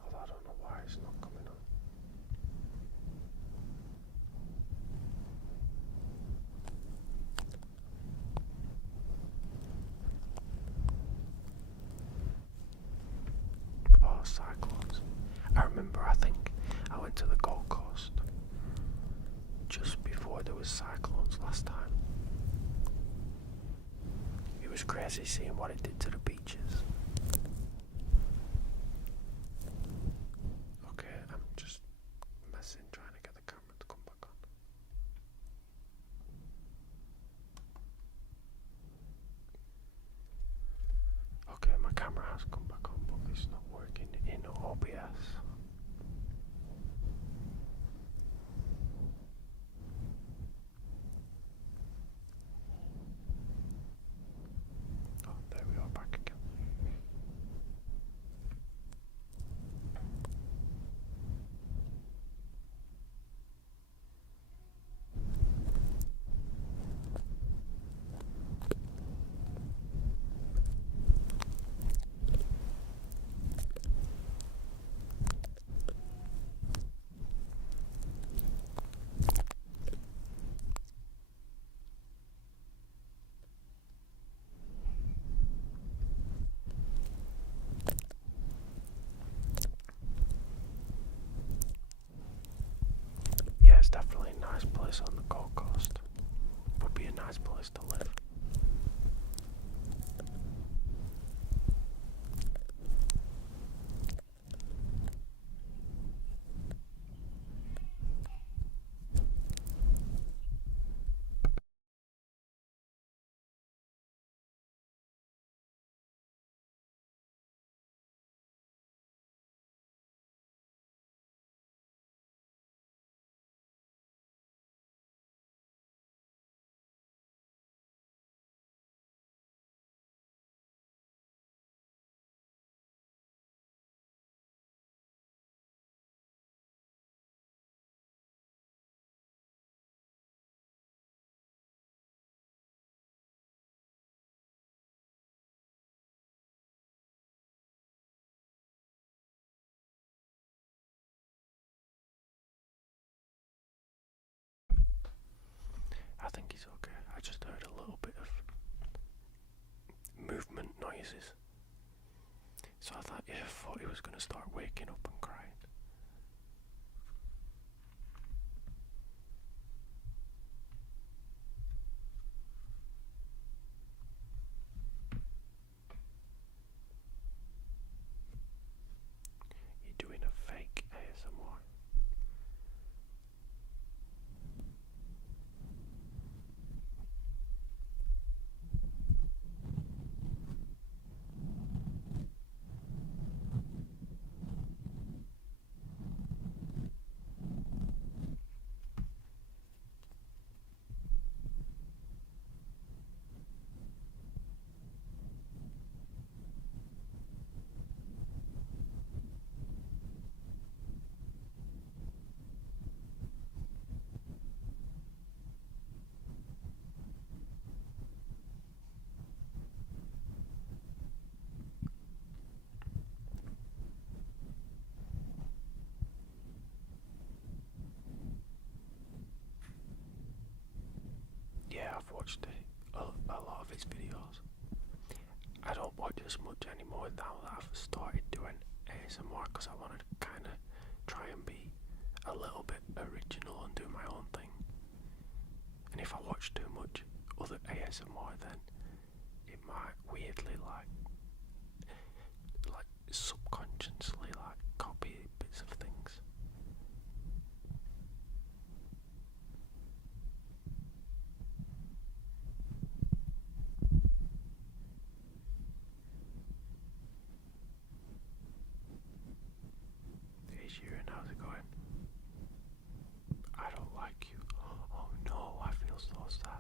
Although I don't know why it's not coming on. Oh, cyclones. I remember, I think I went to the Gold Coast just before there was cyclones last time. It was crazy seeing what it did to the beaches. Okay, I'm just messing, trying to get the camera to come back on. Okay, my camera has come back on, but it's not working in OBS. Oh, there we are, back again. Yeah, it's definitely a nice place on the Gold Coast. Would be a nice place to live. I think he's okay. I just heard a little bit of movement noises. So I thought he was going to start waking up and crying. You're doing a fake ASMR. watched a lot of his videos. I don't watch as much anymore now that I've started doing ASMR because I want to kind of try and be a little bit original and do my own thing. And if I watch too much other ASMR, then it might weirdly like subconsciously like copy bits of things. Hey Sharon, how's it going? I don't like you. Oh no, I feel so sad.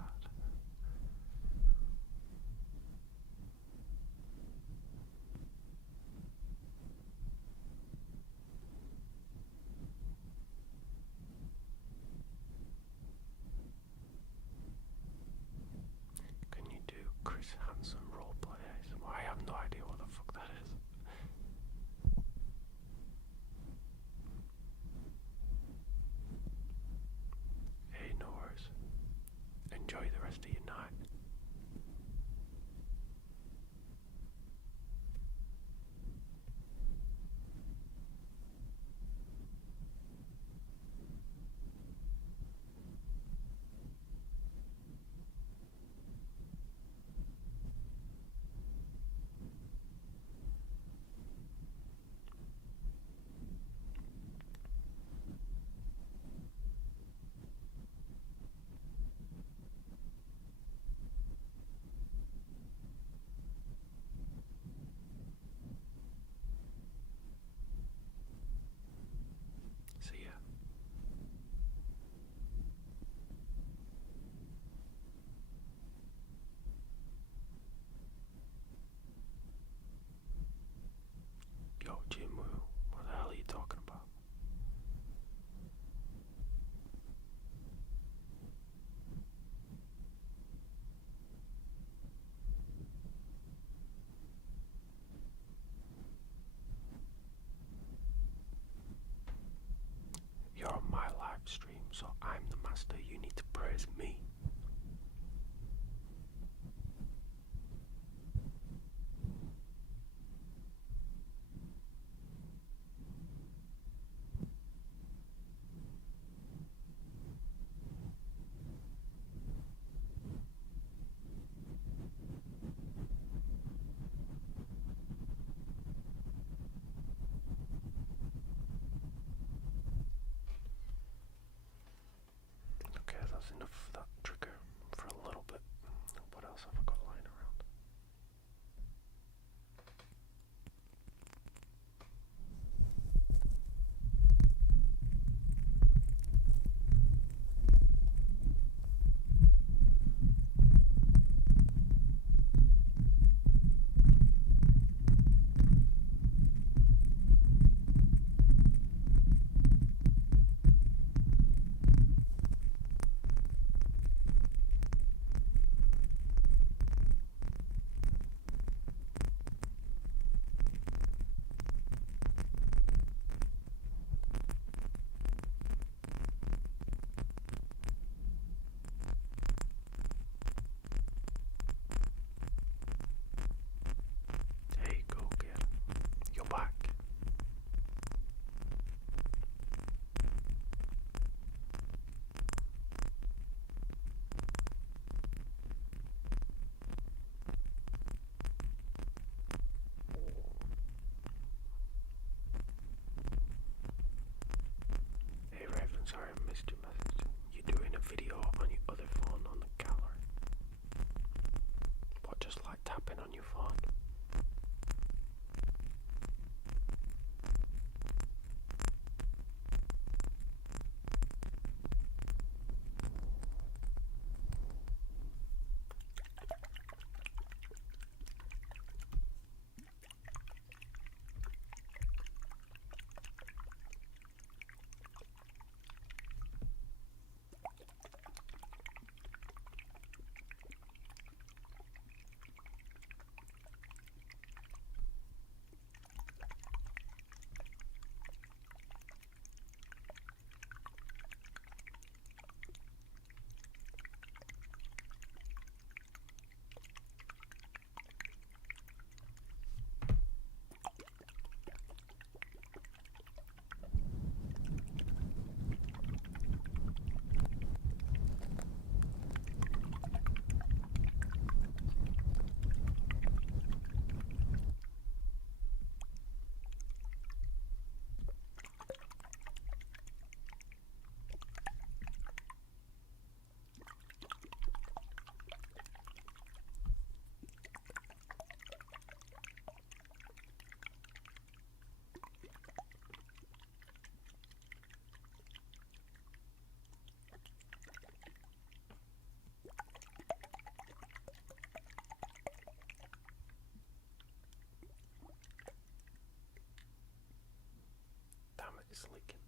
it's leaking.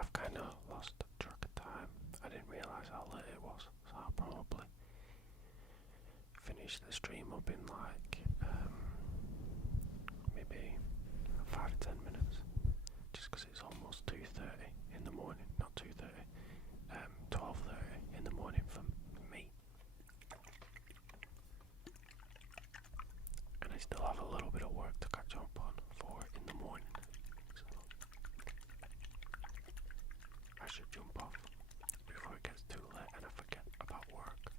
I've kind of lost track of time. I didn't realise how late it was, so I'll probably finish the stream up in like maybe 5 to 10 minutes, just because it's almost 2:30 in the morning. Not 2:30, 12:30 in the morning for me, and I still have a little bit of work to catch up on for in the morning. So I should jump off before it gets too late and I forget about work.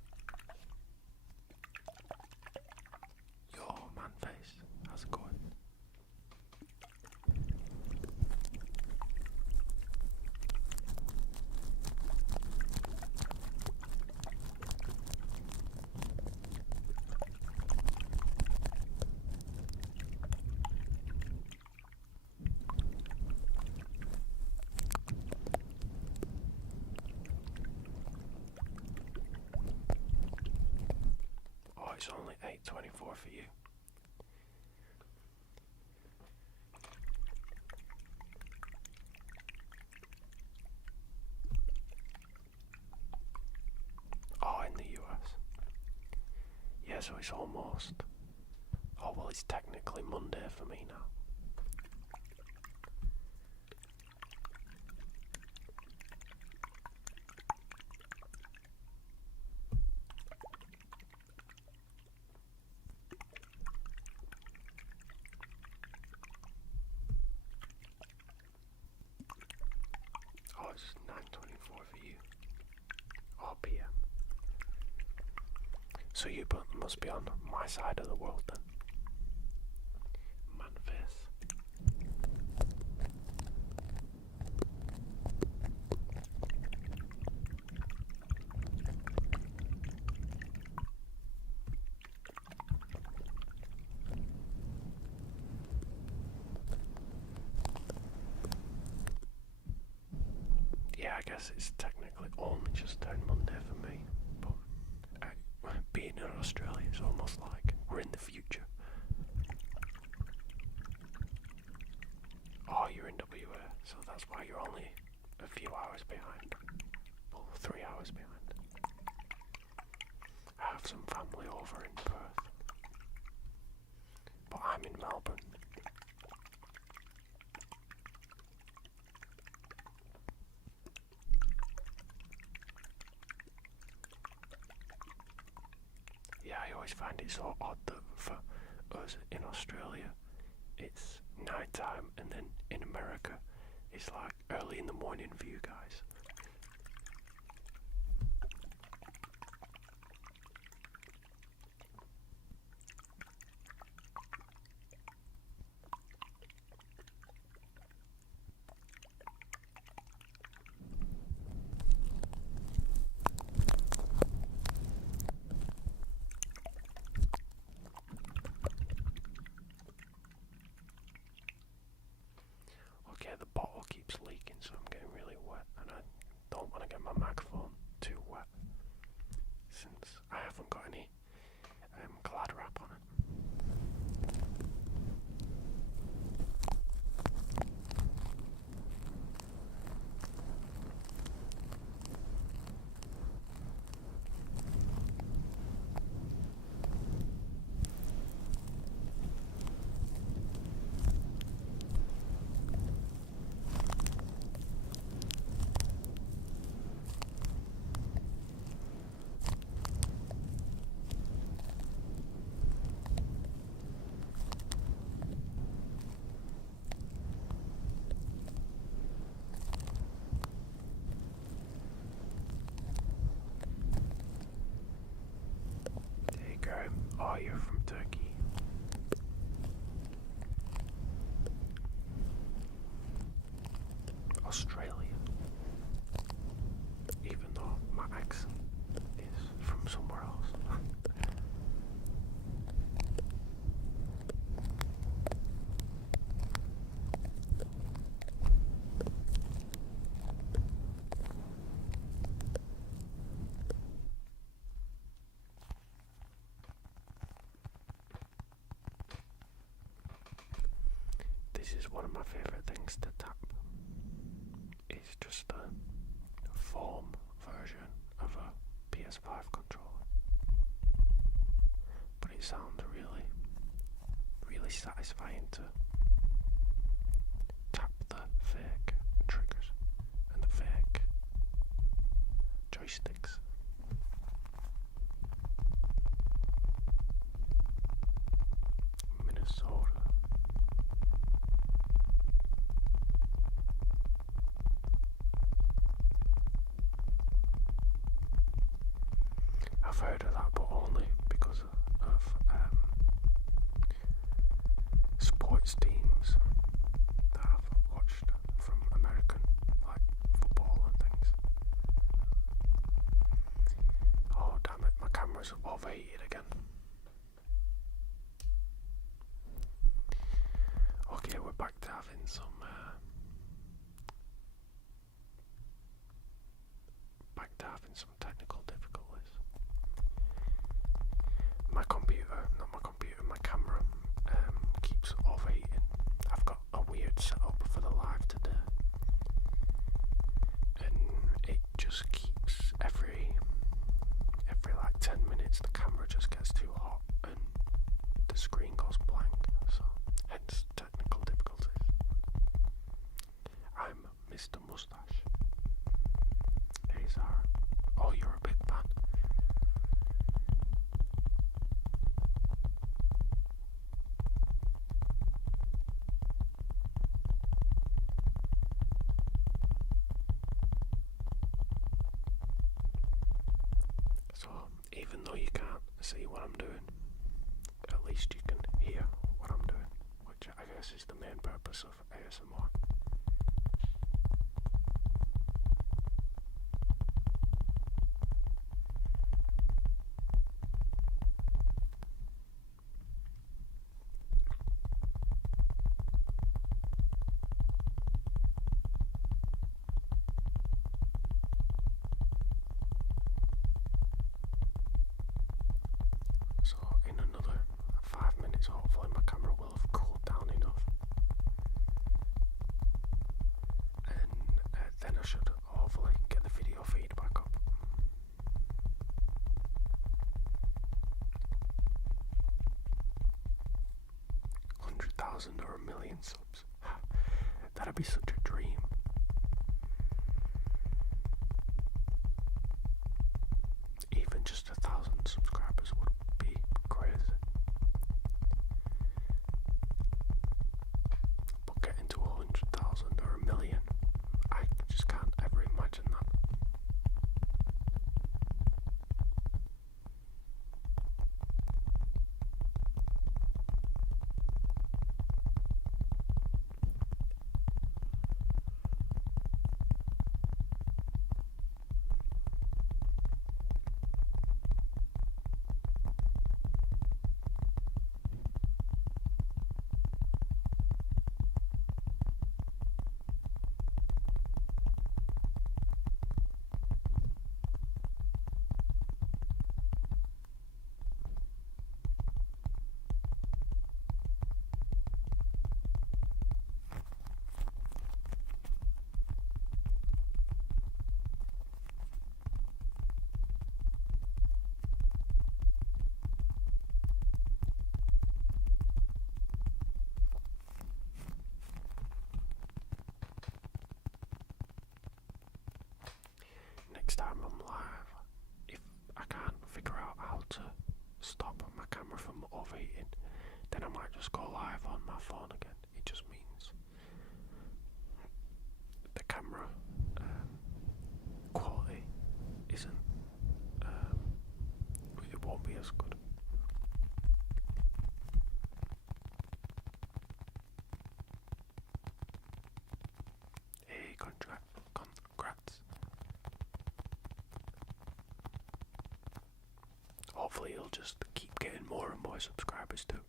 Yo, man face, how's it going? Oh, it's only 8:24 for you. Oh, in the US. Yeah, so it's almost... Oh, well, it's technically Monday for me now. Oh, it's 9:24 for you. Oh, PM. So you must be on my side of the world then. Man face. Yeah, I guess it's technically only just turned Monday for me, but being in Australia is almost like we're in the future. Oh, you're in WA, so that's why you're only a few hours behind. Well, 3 hours behind. I have some family over in Perth, but I'm in Melbourne. Yeah, I always find it so odd that for us in Australia, it's night time, and then in America, it's like early in the morning for you guys. Okay, the bottle keeps keeps leaking, so I'm getting really wet, and I don't want to get my microphone too wet since I haven't got any Glad wrap on it. Oh, you're from Turkey. Australia. Even though my accent is from somewhere else. This is one of my favourite things to tap. It's just a foam version of a PS5 controller. But it sounds really, really satisfying to tap the fake triggers and the fake joysticks. Minnesota. I've heard of that, but only because of sports teams that I've watched from American, like football and things. Oh damn it, my camera's overheated again. Okay, we're back to having some technical difficulties. My camera keeps overheating. I've got a weird setup for the live today, and it just keeps every like 10 minutes the camera just gets too hot and the screen goes blank, so hence technical difficulties. I'm Mr. Moustache. Hey Zara. Oh, you're a big fan. So, even though you can't see what I'm doing, at least you can hear what I'm doing, which I guess is the main purpose of ASMR. So in another 5 minutes, hopefully my camera will have cooled down enough, and then I should hopefully get the video feed back up. $100,000 or 1,000,000 subs. That'd be such a dream. Even just 1,000 subscribers would be crazy. But getting to 100,000 or 1,000,000, I just can't ever imagine that. stop my camera from overheating, then I might just go live on my phone again. It just means the camera quality isn't, it won't be as good. Hey, congrats. Hopefully you'll just keep getting more and more subscribers too.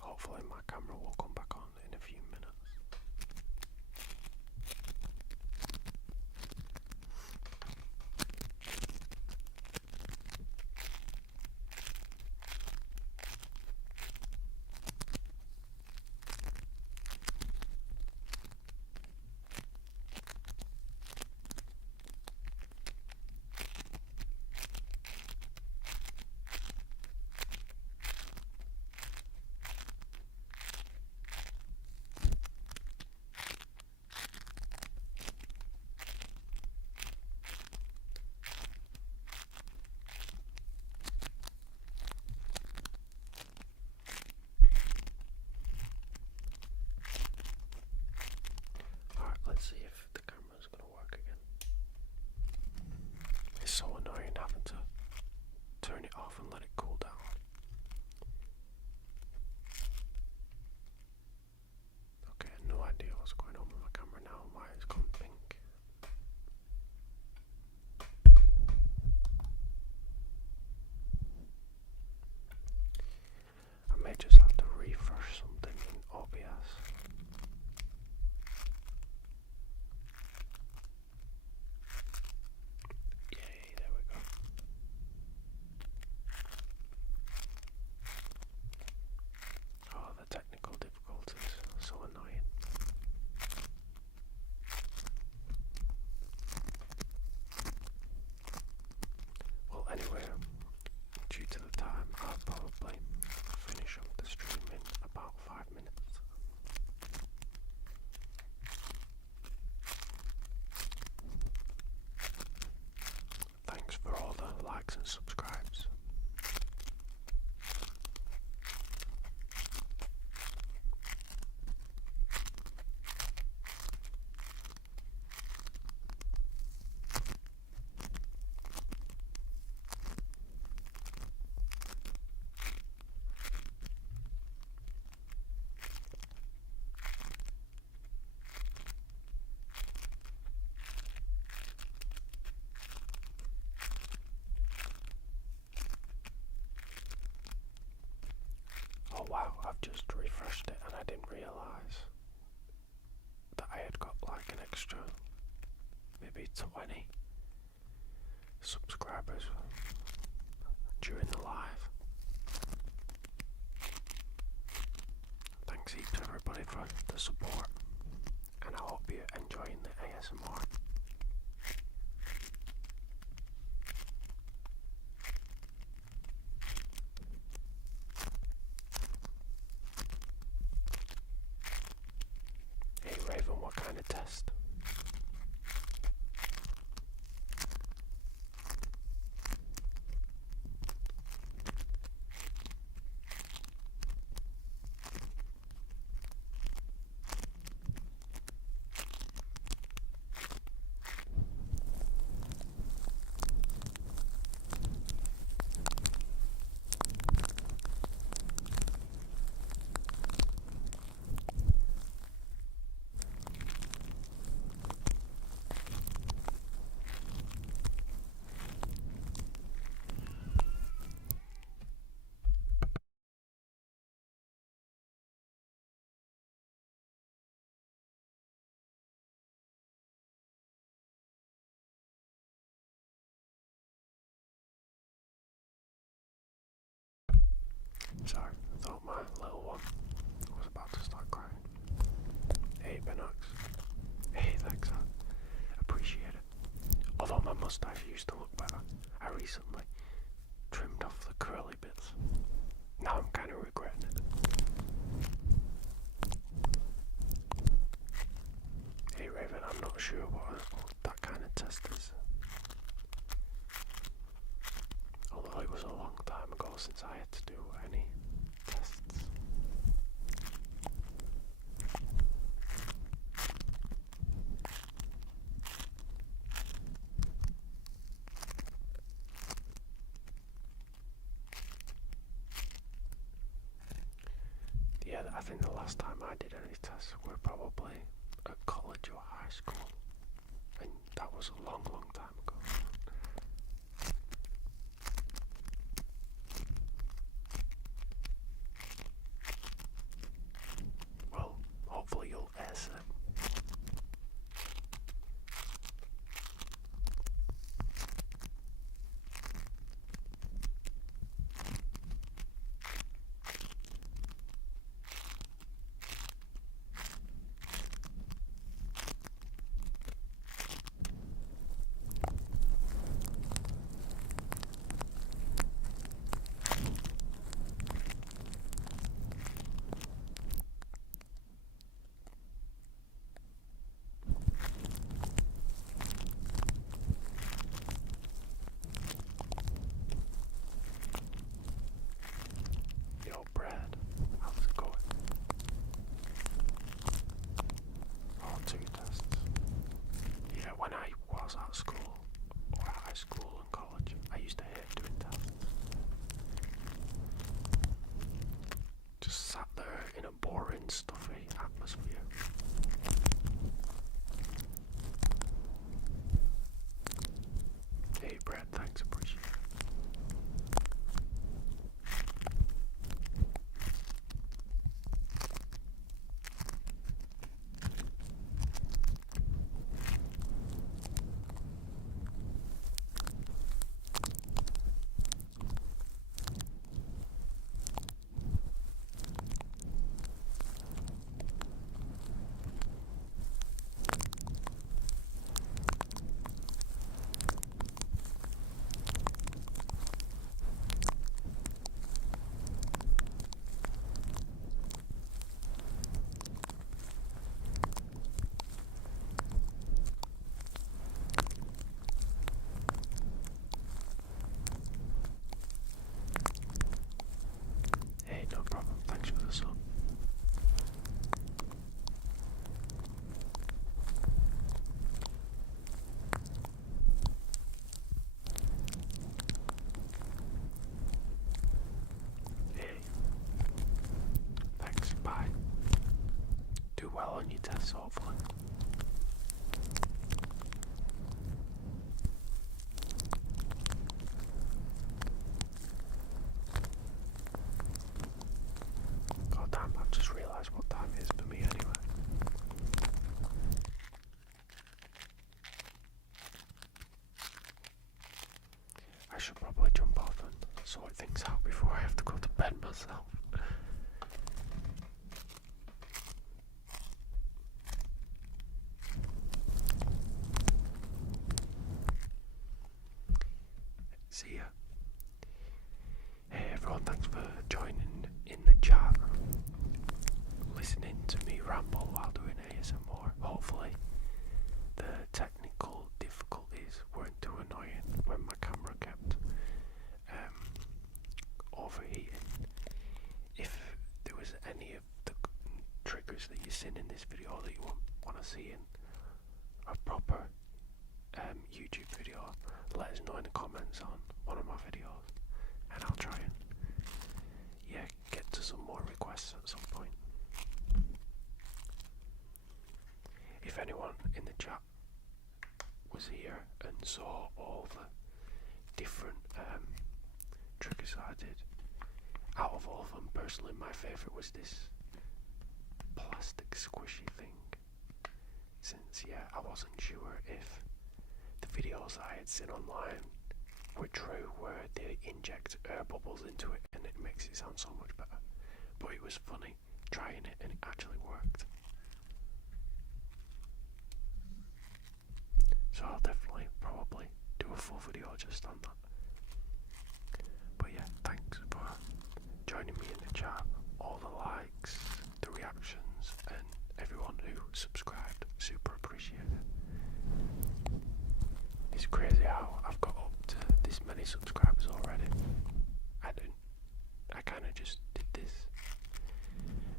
Hopefully my camera will come back on in a few minutes. Let's see if the camera's going to work again. It's so annoying having to turn it off and let it cool down. Okay, no idea what's going on with my camera now, why it's gone pink. I may just have to refresh something in OBS. Yay, there we go. Oh, the technical difficulties are so annoying. Well, anyway, due to the time, I'll probably finish up the stream in about 5 minutes. Thanks for all the likes and subscribes. Oh wow, I've just refreshed it and I didn't realise that I had got like an extra maybe 20 subscribers during the live. Thanks heaps everybody for the support, and I hope you're enjoying the ASMR. Hey Raven, what kind of test? since I had to do any tests. Yeah, I think the last time I did any tests were probably at college or high school, and that was a long, long time ago. Well, hopefully you'll ace it. Yo, Brad, how's it going? Oh, 2 tests. Yeah, when I was at school, or high school and college, I used to hate doing tests. Just sat there in a boring, stuffy atmosphere. Hey, Brad, thanks, appreciate it. Hey, no problem, thanks for the sub. Hey, thanks, bye. Do well on your tests, hopefully. God damn, I've just realised what time it is for me anyway. I should probably jump off and sort things out before I have to go to bed myself. See ya. Hey everyone, thanks for joining in the chat, listening to me ramble while doing ASMR. Hopefully the technical difficulties weren't too annoying when my camera kept overheating. If there was any of the triggers that you've seen in this video that you want to see in a proper YouTube video, let us know in the comments on one of my videos, and I'll try and get to some more requests at some point. If anyone in the chat was here and saw all the different triggers that I did, out of all of them, personally my favourite was this plastic squishy thing, since I wasn't sure if the videos I had seen online were true, where they inject air bubbles into it and it makes it sound so much better. But it was funny trying it and it actually worked. So I'll definitely probably do a full video just on that. But yeah, thanks for joining me in the chat, all the likes, the reactions, and everyone who subscribed. Super appreciate it. It's crazy how I've got up to this many subscribers already. I I kind of just did this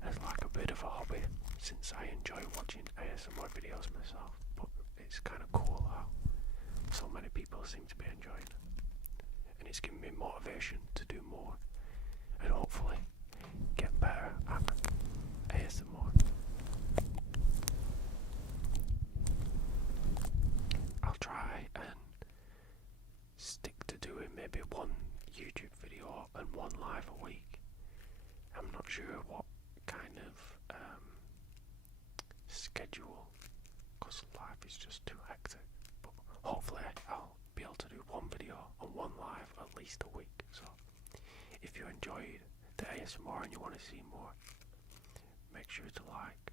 as like a bit of a hobby, since I enjoy watching ASMR videos myself. But it's kind of cool how so many people seem to be enjoying it, and it's given me motivation to do more and hopefully get better at ASMR. I'll try and stick to doing maybe one YouTube video and one live a week. I'm not sure what kind of schedule, because life is just too hectic, but hopefully I'll be able to do one video and one live at least a week. So if you enjoyed the ASMR and you want to see more, make sure to like,